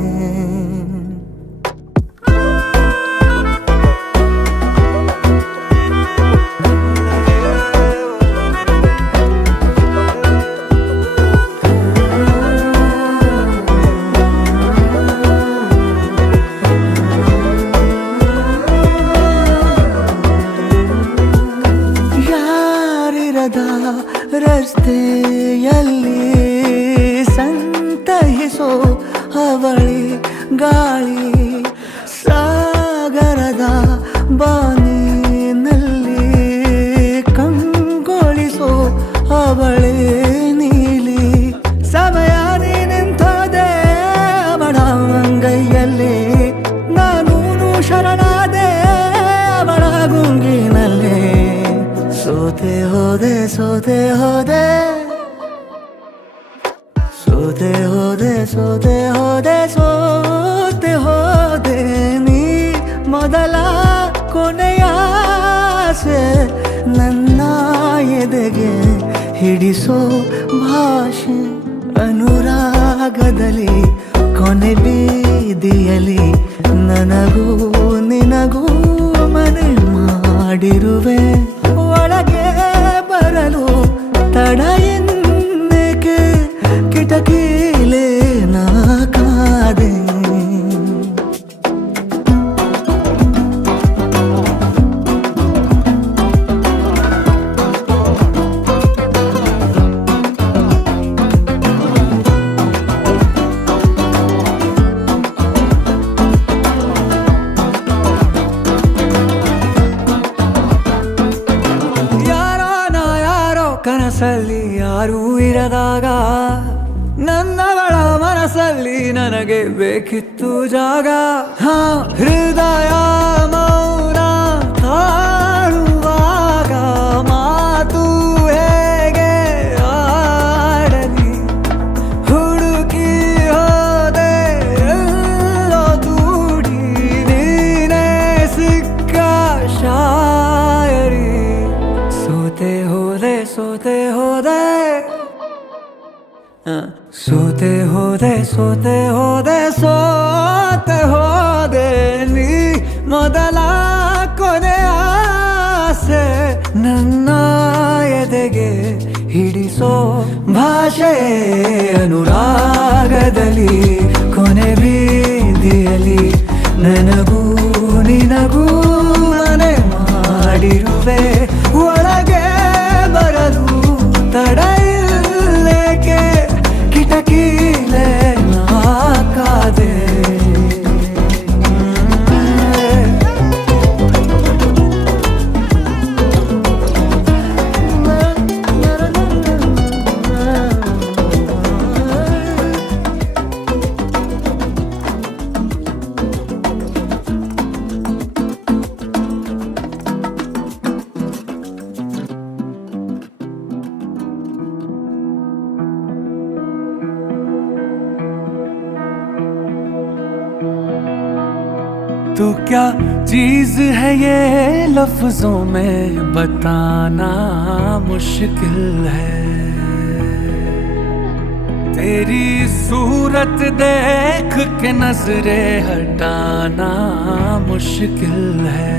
ರಸ್ತೆಯಲ್ಲಿ ಸಂತಹಿಸೋ ಅವಳಿ ಗಾಳಿ, ಸಾಗರದ ಬಾನಿನಲ್ಲಿ ಕಂಗೊಳಿಸೋ ಅವಳೆ ನೀಲಿ, ಸಮಯ ನಿಂತೋದೆ ಅವಳ ಅಂಗೈಯಲ್ಲಿ, ನಾನು ಶರಣಾದೆ ಅವಳ ಗುಂಗಿನಲ್ಲಿ, ಸೋತೆ ಹೋದೆ ಸೋತೆ ಹೋದೆ ಸೋತೆ ಹೋದೆ ಸೋತೆ ಹೋದೆ ಸೋತೆ ಹೋದೆ ನೀ ಮೊದಲ ಕೊನೆಯ ಆಸೆ, ನನ್ನ ಎದೆಗೆ ಹಿಡಿಸೋ ಭಾಷೆ, ಅನುರಾಗದಲ್ಲಿ ಕೊನೆ ಬೀದಿಯಲ್ಲಿ ನನಗೂ ನಿನಗೂ ಮನೆ ಮಾಡಿರುವೆ, ಒಳಗೆ ಬರಲು ತಡ ಎನ್ನಕ್ಕೆ ಕಿಟಕಿಲೇ ನಾ ಕಾದೆ। ಕನಸಲ್ಲಿ ಯಾರೂ ಇರದಾಗ ನನ್ನವಳ ಮನಸ್ಸಲ್ಲಿ ನನಗೆ ಬೇಕಿತ್ತು ಜಾಗ, ಹೃದಯ ಮೌನ ತಾಳುವಾಗ ಮಾತು ಹೇಗೆ ಆಡಲಿ, ಹುಡುಕಿ ಹೋದೆ ಎಲ್ಲೋ ದೂಡಿ ನೀನೇ ಸಿಕ್ಕ ಶಾಯರಿ, ಸೋತೆ ಹೋದೆ ಸೋತೆ ಹೋದೆ ಸೋತೆ ಹೋದೆ ಸೋತೆ ಹೋದೆ ಸೋತೆ ಹೋದೆ ನೀ ಮೊದಲ ಕೊನೆಯ ಆಸೆ, ನನ್ನ ಎದೆಗೆ ಹಿಡಿಸೋ ಭಾಷೆ, ಅನುರಾಗದಲ್ಲಿ ಕೊನೆ ಬೀದಿಯಲ್ಲಿ ನನಗೂ ನಿನಗೂ ಮನೆ ಮಾಡಿರುವೆ, ಒಳಗೆ ಬರಲು ತಡ ಇಲ್ಲೇಕೆ ಕಿಟಕಿಲೇ ನಾ ಕಾದೆ। तो क्या चीज है ये लफ्जों में बताना मुश्किल है। तेरी सूरत देख के नजरें हटाना मुश्किल है।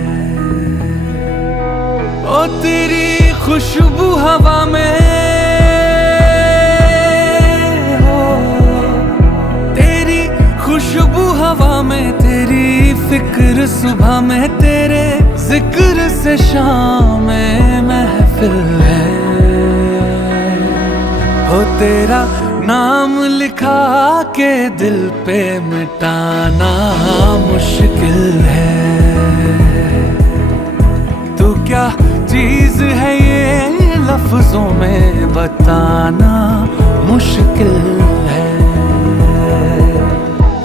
ओ तेरी खुशबू हवा में हो, तेरी खुशबू हवा में, तेरी फिक्र सुबह में, तेरे जिक्र से शाम में महफिल है। हो तेरा नाम लिखा के दिल पे मिटाना मुश्किल है। तो क्या चीज है ये लफ्जों में बताना मुश्किल है।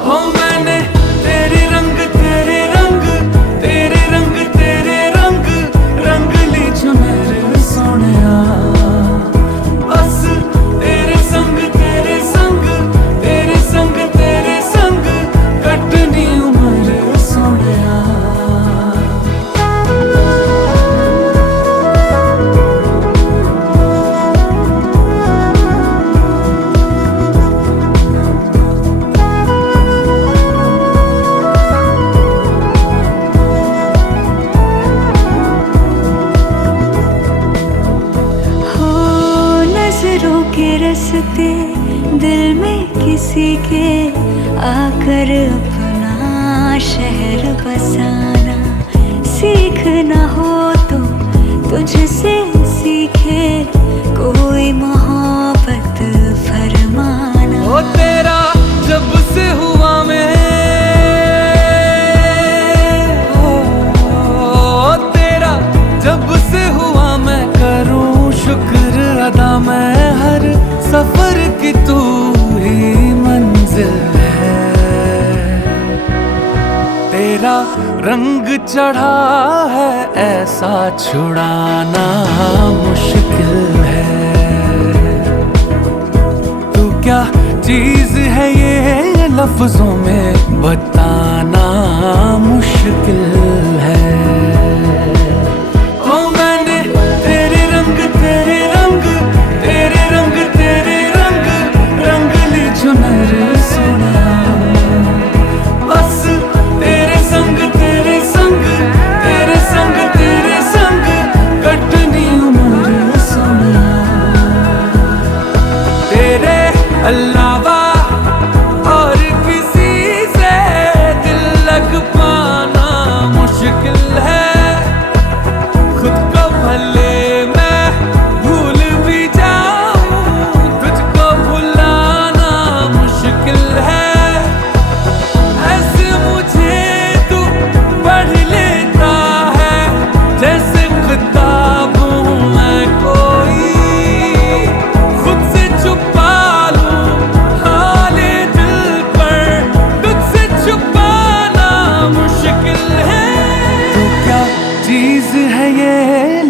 हो मैंने तेरे रंग तेरे रंग, तेरे रंग तेरे रंग, रंग ली जो मेरे सोनिया। बस तेरे संग तेरे संग, तेरे संग तेरे संग, कटनी उम्र सोनिया। रसते दिल में किसी के आकर अपना शहर बसाना। सीखना हो तो तुझसे सीखे कोई मोहब्बत फरमाना। ओ तेरा जब से हुआ मैं, ओ तेरा जब से हुआ मैं, करूं शुक्र अदा मैं। हर सफर की तू ही मंजिल है। तेरा रंग चढ़ा है ऐसा छुड़ाना मुश्किल है। तू क्या चीज है ये लफ्जों में बताना मुश्किल है। ओ मैंने तेरे रंग तेरे रंग, तेरे रंग तेरे रंग, रंग ली जो मेरे सोनिया। बस तेरे संग तेरे संग, तेरे संग तेरे संग, कटनी उम्र सोनिया। तेरे अलावा और किसी से दिल लग पाना मुश्किल है। खुद को भले मैं भूल भी जाऊं, तुझको भुलाना मुश्किल है। ऐसे मुझे तू पढ़ लेता है जैसे किताब हूं मैं कोई। खुद से छुपा लूं हाले दिल पर, तुझसे छुपाना मुश्किल है। तो क्या चीज है ये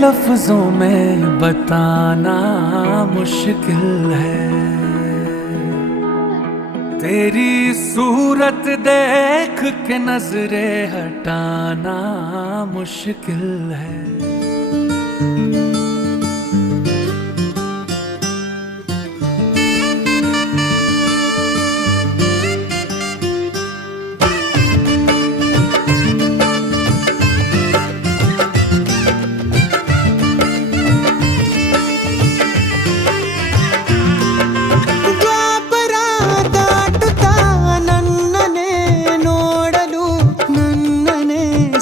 लफ्जों में बताना मुश्किल है। तेरी सूरत देख के नजरें हटाना मुश्किल है।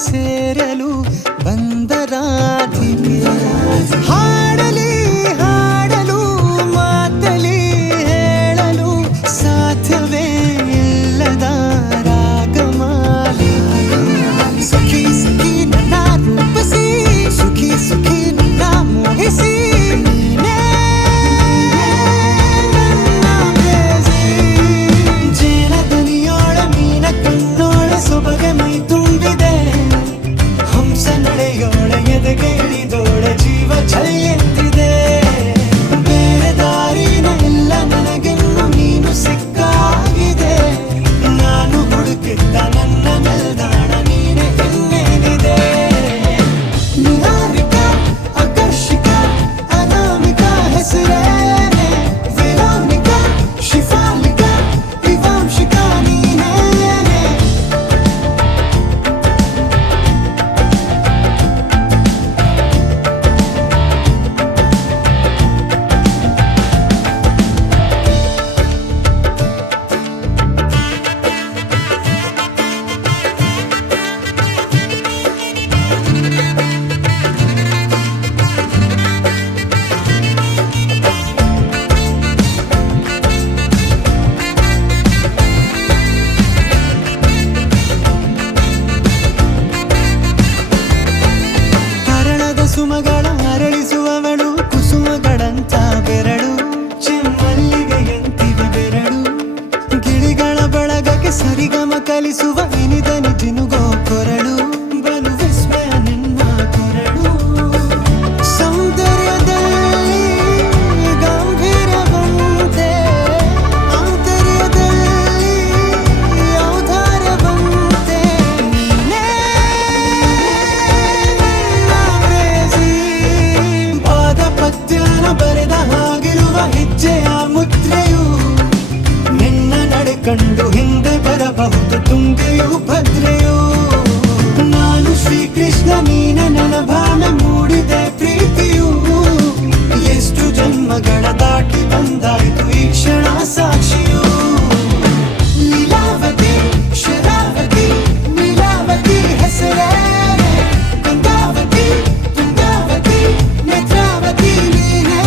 ಸೇರಲು ಬಂದರಾಧಿಗೆ ಹಾಡಲಿ ಹಾಡಲು ಮಾತಲಿ ಹೇಳಲು ಸಾಧ್ಯವೇ ಇಲ್ಲದ ರಾಗಮಾಲಿಕೆ. ಸಖಿ ಸಖಿ ನನ್ನ ರೂಪಿಸಿ, ಸುಖಿ ಸುಖಿ ನನ್ನ ಮೋಹಿಸಿ, ನೀನೇ ನನ್ನ ಪ್ರೇಯಸಿ. ಜೇನ ದನಿಯೋಳ ಮೀನ ಕಣ್ಣೋಳ ಸೊಬಗೆ ಮೈ ತುಂಬಿದೆ. ನನ್ನ ಭಾವನೆ ಮೂಡಿದೆ ಪ್ರೀತಿಯು ಎಷ್ಟು ಜನ್ಮಗಳ ದಾಟಿ ಬಂದಾಯ್ತು ಈ ಕ್ಷಣ ಸಾಕ್ಷಿಯು ಲೀಲಾವತಿ ಶರಾವತಿ ನೀಲಾವತಿ ಹೆಸರೇ ಗಂಗಾವತಿ ತುಂಗಾವತಿ ನೇತ್ರಾವತಿ ನೀನೇ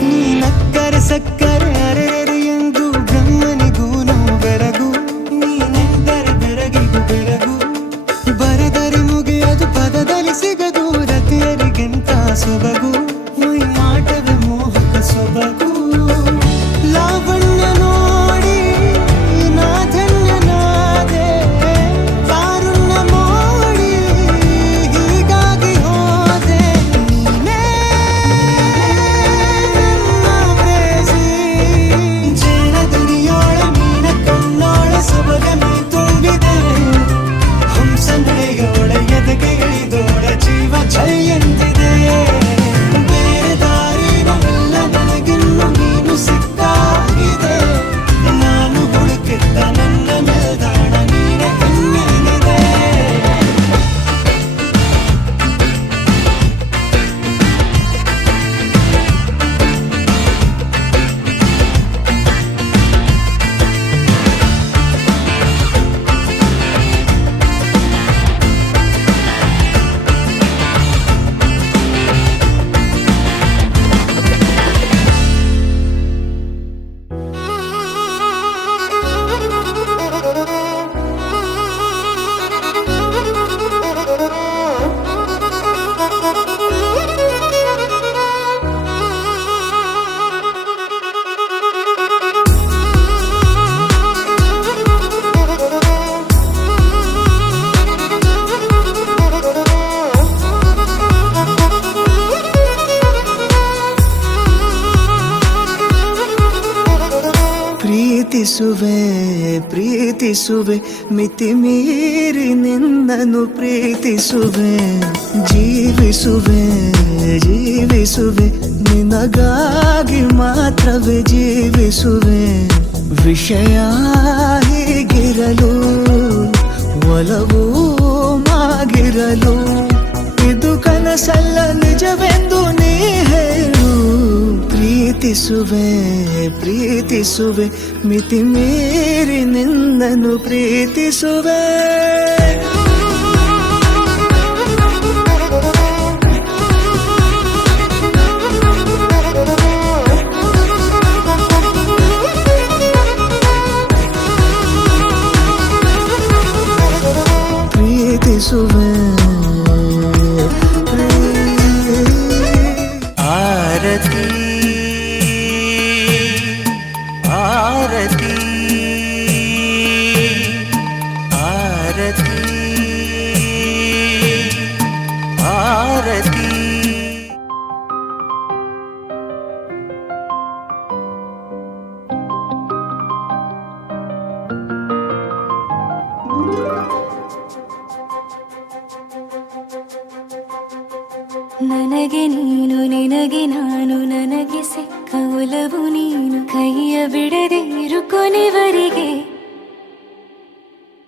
ನೀನಕ್ಕರೆ ಸಕ್ಕರೆ ಅರೆರೆ ಎಂದು ಬ್ರಹ್ಮನಿಗೂನು ಬೆರಗು ನೀನೆಂದರೆ ಬೆರಗಿಗೂ ಬೆರಗು ಬರೆದರೆ ಮುಗಿಯದು ಪದದಲ್ಲಿ ಸಿಗದು ರತಿಯರಿಗಿಂತ ಸೊಬಗು ಮೈ ಮಾಟವೇ ಮೋಹಕ ಸೊಬಗು ಲಾವಣ್ಯ ನೋಡಿ ನಾ ಧನ್ಯನಾದೆ ಕಾರುಣ್ಯ ಮೋಡಿ ಹೀಗಾಗಿ ಹೋದೆ ನೀನೇ ಜೇನ ದನಿಯೋಳ ಮೀನ ಕಣ್ಣೋಳ ಸೊಬಗ ಮೈ ತುಂಬಿದೆ ಹಂಸ ನಡೆಯೋಳ ಎದೆಗೆ ಇಳಿದೋಳ ಜೀವ ಛೈ ಎಂದಿದೆ ಬೇರೆ ದಾರಿನಲ್ಲ ನನಗಿನ್ನು ನೀನು ಸಿಕ್ಕಾಗಿದೆ ನಾನು ಹುಡುಕಿದ್ದ ನನ್ನ ನಿಲ್ದಾಣ ನೀನೆ ಇನ್ನೇನಿದೆ ಪ್ರೀತಿಸುವೆ ಪ್ರೀತಿಸುವೆ ಮಿತಿ ಮೀರಿ ನಿನ್ನನ್ನು ಪ್ರೀತಿಸುವೆ ಜೀವಿಸುವೆ ಜೀವಿಸುವೆ ನಿನಗಾಗಿ ಮಾತ್ರವೇ ಜೀವಿಸುವೆ ವಿಷಯ ಹೀಗಿರಲು ಒಲವು ಮಾಗಿರಲು ಇದು ಕನಸಲ್ಲ ನಿಜವೆಂದು ನೀ ಹೇಳು ಪ್ರೀತಿಸುವೆ ಪ್ರೀತಿಸುವೆ ಮಿತಿ ಮೀರಿ ನಿನ್ನನ್ನು ಪ್ರೀತಿಸುವೆ ಪ್ರೀತಿಸುವೆ ಆರತಿ ಆರತಿ ಆರತಿ ಆರತಿ ನನಗೆ ನೀನು ನಿನಗೆ ನಾನು ನನಗೆ ಸಿಕ್ಕ ಒಲವು ನೀನು ಕೈಯ ಬಿಡದೆ ಇರು ಕೊನೆವರೆಗೆ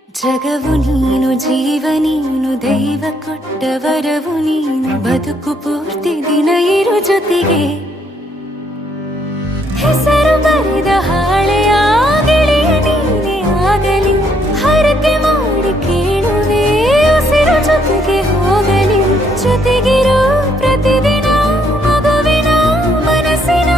ಜಗವು ನೀನು ಜೀವ ನೀನು ದೈವ ಕೊಟ್ಟ ವರವು ನೀನು ಬದುಕು ಪೂರ್ತಿ ದಿನ ಇರು ಜೊತೆಗೆ ಹೆಸರು ಬರೆದ ಹಾಳೆಯ ಗೆಳೆಯ ನೀನೇ ಆಗಲಿ ಹರಕೆ ಮಾಡಿ ಕೇಳುವೆ ಉಸಿರು ಜೊತೆಗೆ ಹೋಗಲಿ ಜೊತೆಗಿರೋ ಪ್ರತಿದಿನ ಮಗುವಿನ ಮನಸ್ಸಿನ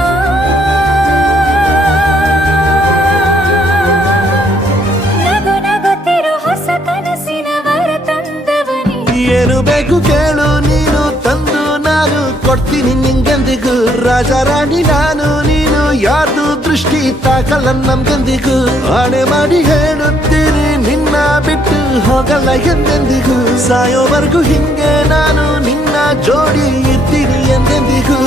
ನಗು ನಗುತ್ತಿರೋ ಹೊಸ ಕನಸಿನ ವರ ತಂದವನೇ ಏನು ಬೇಕು ಕೇಳು ನೀನು ತಂದು ನಾನು ಕೊಡ್ತೀನಿ ನಿಂಗೆಂದಿಗೂ ರಾಜ ರಾಣಿ ನಾನು ನೀನು ಯಾರ್ದು ದೃಷ್ಟಿ ತಾಕಲ್ಲ ನಮ್ಗೆಂದಿಗೂ ಆಣೆ ಮಾಡಿ ಹೇಳುತ್ತೀನಿ ನಿನ್ನ ಬಿಟ್ಟು ಹೋಗಲ್ಲ ಎಂದೆಂದಿಗೂ ಸಾಯೋವರೆಗೂ ಹಿಂಗೆ ನಾನು ನಿನ್ನ ಜೋಡಿ ಇರ್ತೀನಿ ಎಂದೆಂದಿಗೂ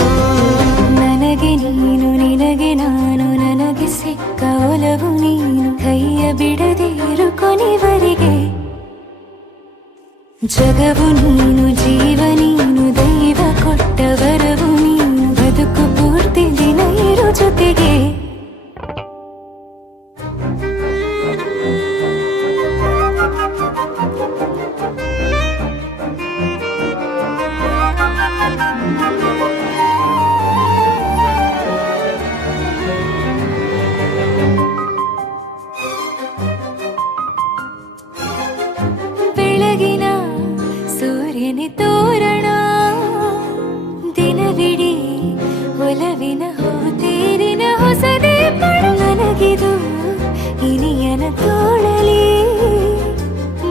ನನಗೆ ನೀನು ನಿನಗೆ ನಾನು ನನಗೆ ಸಿಕ್ಕ ಒಲವು ನೀನು ಕೈಯ ಬಿಡದೆ ಇರು ಕೊನೆವರೆಗೆ ಜಗವು ನೀನು, ಜೀವ ನೀನು, ದೈವ ಕೊಟ್ಟ ವರವು ನೀನು, ಬದುಕು ಪೂರ್ತಿ ದಿನ ಇರು ಜೊತೆಗೆ. ಬೆಳಗಿನ ಸೂರ್ಯನ ತೋರಣ, ದಿನವಿಡೀ ಒಲವಿನ ಹೂತೇರಿನ ಹೊಸದೇ ಪಡು. ನನಗಿದು ಇನಿಯನ ತೋಳಲಿ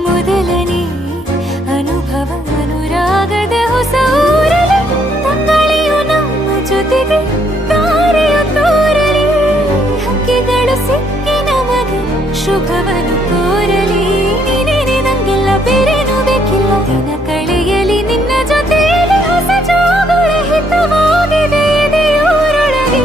ಮೊದಲನೇ ಅನುಭವ, ಅನುರಾಗದ ಹೊಸ ಊರಲಿ. ತಂಗಳಿಯು ನಮ್ಮ ಜೊತೆಗೆ ತಾರೆಯು ತೋರಲಿ, ಹಕ್ಕಿಗಳು ಸಿಕ್ಕಿ ನಮಗೆ ಶುಭವನ್ನು ಕೋರಲಿ. ನೀನೇನೆ ನಂಗೆಲ್ಲ ಬೇರೇನು ಬೇಕಿಲ್ಲ, ದಿನ ಕಳೆಯಲಿ ನಿನ್ನ ಜೊತೆಯಲ್ಲಿ. ಹೊಸ ಜೋಗುಳ ಹಿತವಾಗಿದೆ ಎದೆಯೂರೊಳಗೆ.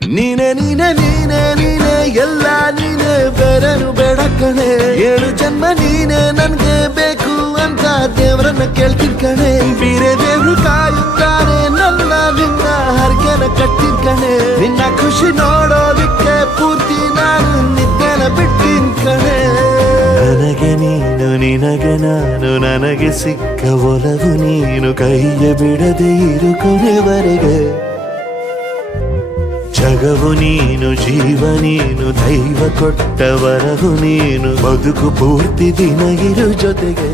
ನೀನೆ ನೀನೆ ನೀನೆ ನೀನೆ ಎಲ್ಲ ನೀನೆ, ಬೇರೆನು ಬೇಡ ಕಣೆ. 7 ಜನ್ಮ ನೀನೆ ನನ್ಗೆ ಬೇಕು ಅಂತ ದೇವ್ರನ್ನ ಕೇಳ್ತೀನಿ ಕಣೆ. ಬೇರೆ ದೇವ್ರು ಕಾಯುತ್ತಾರೆ ನನ್ನ ನಿನ್ನ ಹರಕೆನ ಕಟ್ಟಿನ ಕಣೆ. ನಿನ್ನ ಖುಷಿ ನೋಡೋದಿಕ್ಕೆ ಪೂರ್ತಿ ನಾನು ನಿದ್ದೆನ ಬಿಟ್ಟಿನ ಕಣೆ. ನನಗೆ ನೀನು ನಿನಗೆ ನಾನು, ನನಗೆ ಸಿಕ್ಕ ಒಲವು ನೀನು, ಕೈಯ ಬಿಡದೆ ಇರು ಕೊನೆವರೆಗೆ. ಜಗವು ನೀನು, ಜೀವ ನೀನು, ದೈವ ಕೊಟ್ಟ ವರವು ನೀನು, ಬದುಕು ಪೂರ್ತಿ ದಿನ ಇರು ಜೊತೆಗೆ.